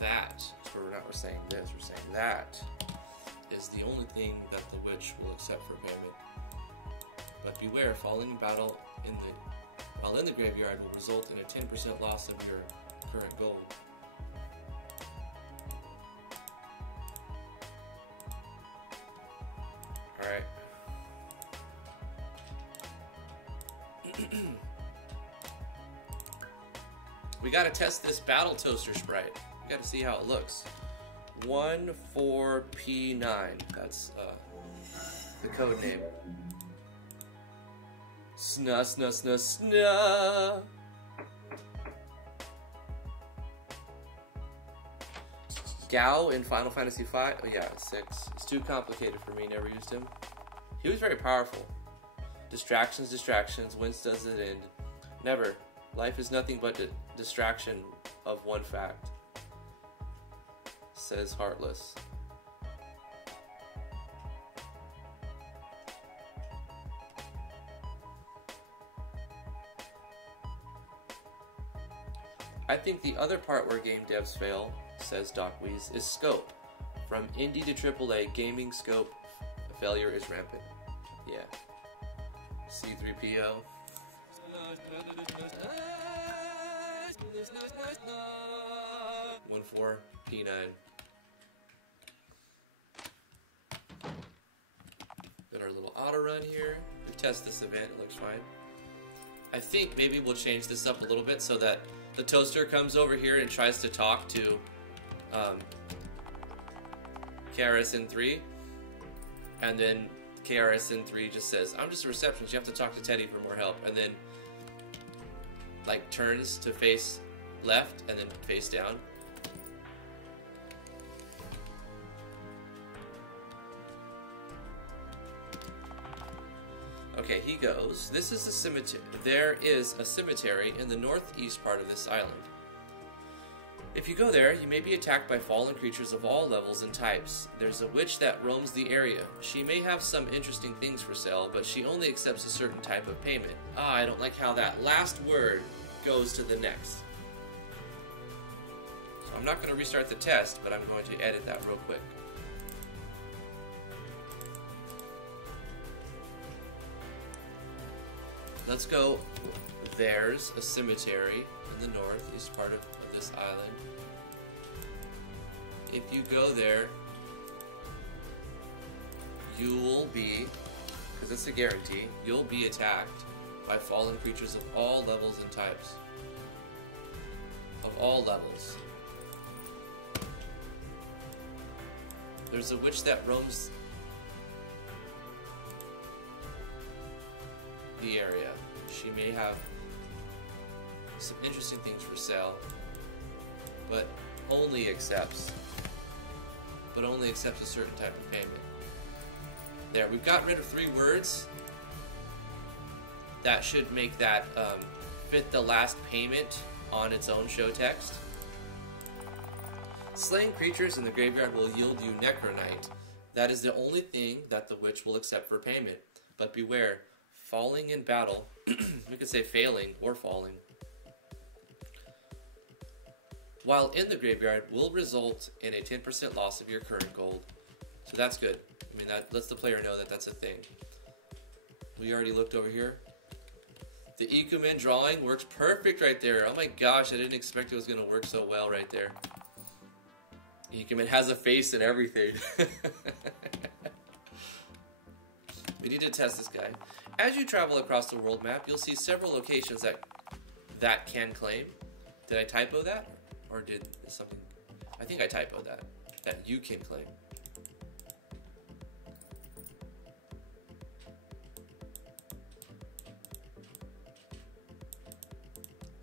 That is where we're saying this, we're saying that is the only thing that the witch will accept for payment. But beware, falling in battle while in the graveyard will result in a 10% loss of your current gold. Alright. We gotta test this battle toaster sprite. We gotta see how it looks. 14P9. That's the code name. Sna sna sna sna. Gao in Final Fantasy V. Oh yeah, 6. It's too complicated for me. Never used him. He was very powerful. Distractions, distractions. Whence does it end? Never. Life is nothing but a distraction of one fact. Says Heartless. I think the other part where game devs fail, says Docweez, is scope. From indie to AAA, gaming scope failure is rampant. Yeah. C3PO. 14P9. Got our little auto run here. We test this event, it looks fine. I think maybe we'll change this up a little bit so that the toaster comes over here and tries to talk to KRSN3, and then KRSN3 just says, I'm just a receptionist, you have to talk to Teddy for more help, and then like turns to face left and then face down. Okay, he goes, this is a cemetery. There is a cemetery in the northeast part of this island. If you go there, you may be attacked by fallen creatures of all levels and types. There's a witch that roams the area. She may have some interesting things for sale, but she only accepts a certain type of payment. Ah, I don't like how that last word goes to the next. So I'm not going to restart the test, but I'm going to edit that real quick. Let's go. There's a cemetery in the northeast part of this island. If you go there, you will be, because it's a guarantee, you'll be attacked by fallen creatures of all levels and types. Of all levels. There's a witch that roams the area. She may have some interesting things for sale, but only accepts. But only accepts a certain type of payment. There, we've got rid of 3 words. That should make that fit the last payment on its own show text. Slaying creatures in the graveyard will yield you Necronite. That is the only thing that the witch will accept for payment. But beware, falling in battle, we could say failing or falling, while in the graveyard will result in a 10% loss of your current gold. So that's good. I mean, that lets the player know that that's a thing. We already looked over here. The Ikumen drawing works perfect right there. Oh my gosh, I didn't expect it was going to work so well right there. Ikumen has a face and everything. We need to test this guy. As you travel across the world map, you'll see several locations that can claim. Did I typo that? Or did something... I think I typoed that. That you can claim.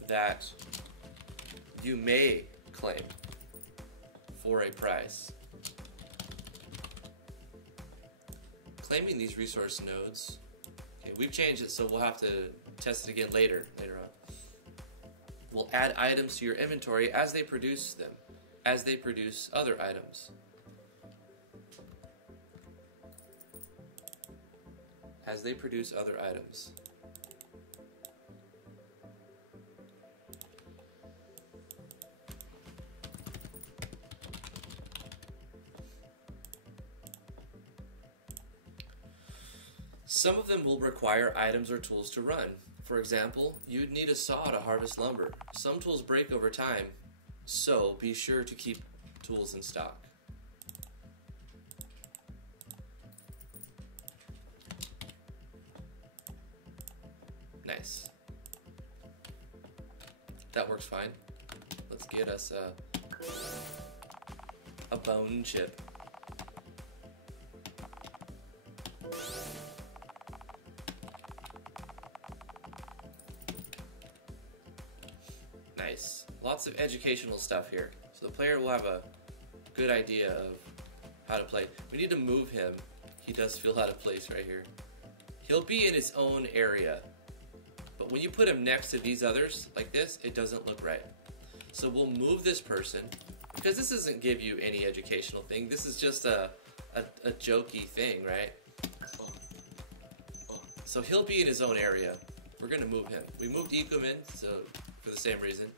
That you may claim for a price. Claiming these resource nodes. Okay, we've changed it, so we'll have to test it again later on. We'll add items to your inventory as they produce them, as they produce other items. As they produce other items. Some of them will require items or tools to run. For example, you'd need a saw to harvest lumber. Some tools break over time, so be sure to keep tools in stock. Nice. That works fine. Let's get us a bone chip. Nice. Lots of educational stuff here. So the player will have a good idea of how to play. We need to move him. He does feel out of place right here. He'll be in his own area. But when you put him next to these others, like this, it doesn't look right. So we'll move this person, because this doesn't give you any educational thing. This is just a jokey thing, right? So he'll be in his own area. We're going to move him. We moved Ikumen, so for the same reason.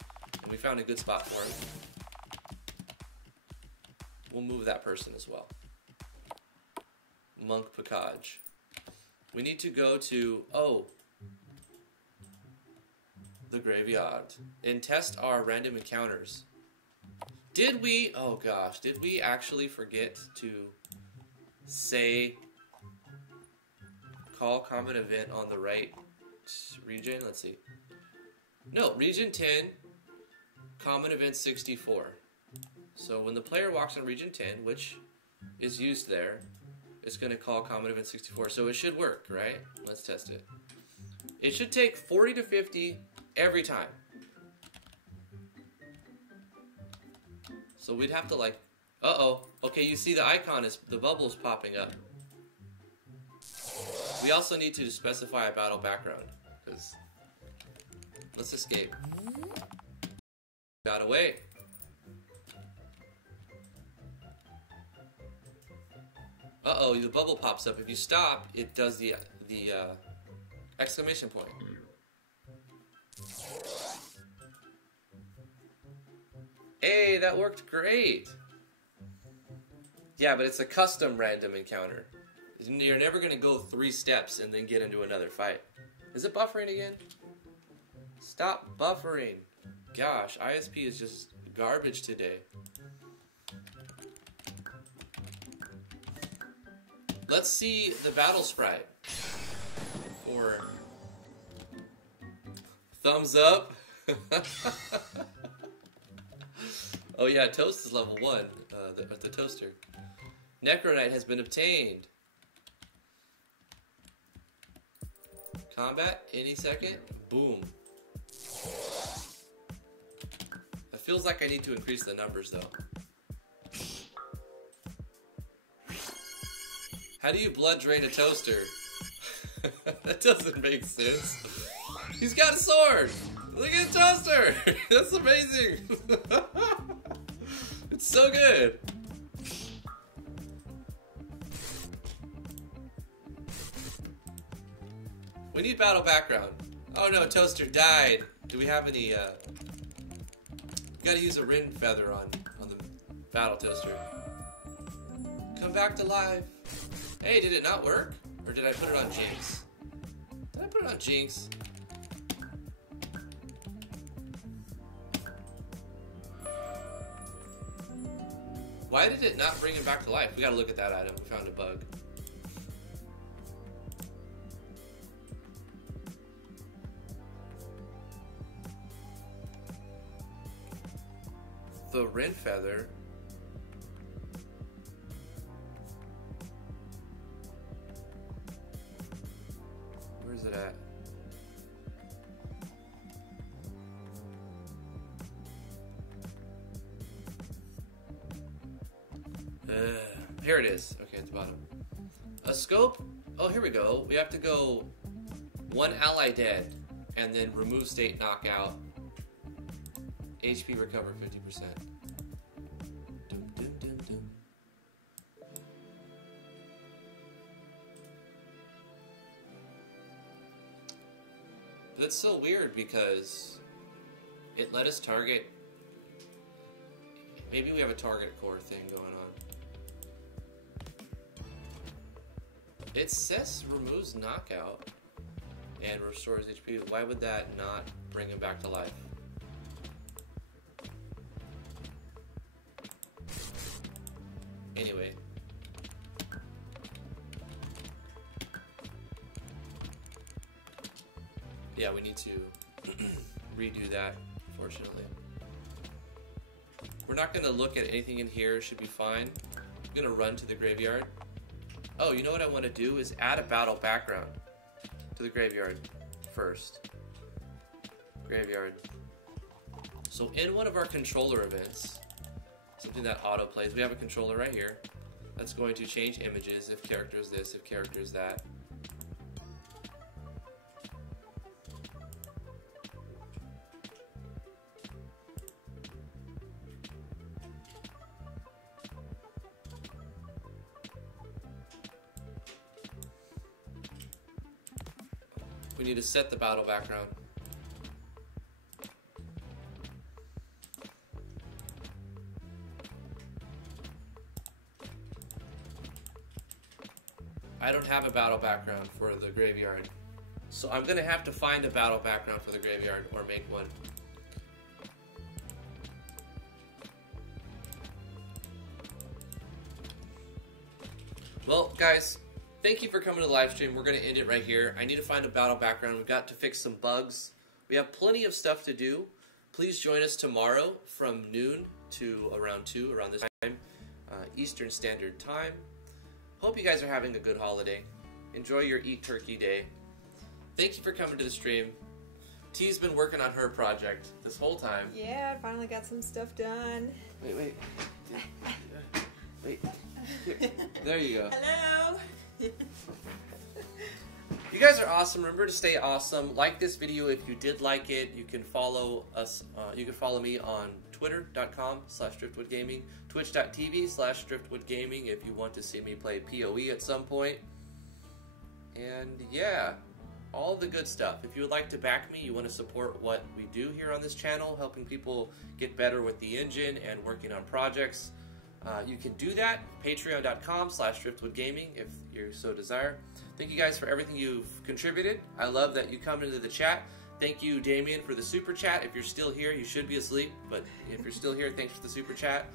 And we found a good spot for him. We'll move that person as well. Monk Pakaj. We need to go to, the graveyard and test our random encounters. Did we actually forget to say call common event on the right region? Let's see. No, region 10, common event 64. So when the player walks on region 10, which is used there, it's going to call common event 64. So it should work, right? Let's test it. It should take 40 to 50 every time. So we'd have to like, okay, you see the icon is, the bubble's popping up. We also need to specify a battle background, because let's escape. Got away. The bubble pops up. If you stop, it does the exclamation point. Hey, that worked great. Yeah, but it's a custom random encounter. You're never going to go 3 steps and then get into another fight. Is it buffering again? Stop buffering. Gosh, ISP is just garbage today. Let's see the battle sprite. For thumbs up. Oh yeah, Toast is level 1, the toaster. Necronite has been obtained. Combat, any second. Boom. Feels like I need to increase the numbers though. How do you blood drain a toaster? That doesn't make sense. He's got a sword! Look at the toaster! That's amazing! It's so good! We need battle background. Oh no, toaster died. Do we have any, we gotta use a ring feather on the battle toaster. Come back to life. Hey, did it not work? Or did I put it on Jinx? Did I put it on Jinx? Why did it not bring him back to life? We gotta look at that item. We found a bug. The Rin Feather. Where's it at? Here it is. Okay, at the bottom. A scope. Oh, here we go. We have to go one ally dead, and then remove state knockout. HP recover 50%. Dum, dum, dum, dum. That's so weird because it let us target. Maybe we have a target core thing going on. It says removes knockout and restores HP. Why would that not bring him back to life? Anyway. Yeah, we need to redo that, fortunately. We're not going to look at anything in here. Should be fine. I'm going to run to the graveyard. Oh, you know what I want to do is add a battle background to the graveyard first. Graveyard. So in one of our controller events, something that auto plays, we have a controller right here that's going to change images if character is this, if character is that. We need to set the battle background. I don't have a battle background for the graveyard. So I'm gonna have to find a battle background for the graveyard or make one. Well, guys, thank you for coming to the live stream. We're going to end it right here. I need to find a battle background. We've got to fix some bugs. We have plenty of stuff to do. Please join us tomorrow from noon to around 2, around this time, Eastern Standard Time. Hope you guys are having a good holiday. Enjoy your Eat Turkey Day. Thank you for coming to the stream. T's been working on her project this whole time. Yeah, I finally got some stuff done. Wait. Wait. Here. There you go. Hello. You guys are awesome. Remember to stay awesome. Like this video if you did like it. You can follow us. You can follow me on twitter.com/driftwoodgaming, twitch.tv/driftwoodgaming if you want to see me play PoE at some point. And yeah, all the good stuff. If you would like to back me, you want to support what we do here on this channel, helping people get better with the engine and working on projects. You can do that, patreon.com/driftwoodgaming if you so desire. Thank you guys for everything you've contributed. I love that you come into the chat. Thank you, Damian, for the super chat. If you're still here, you should be asleep, but if you're still here, thanks for the super chat.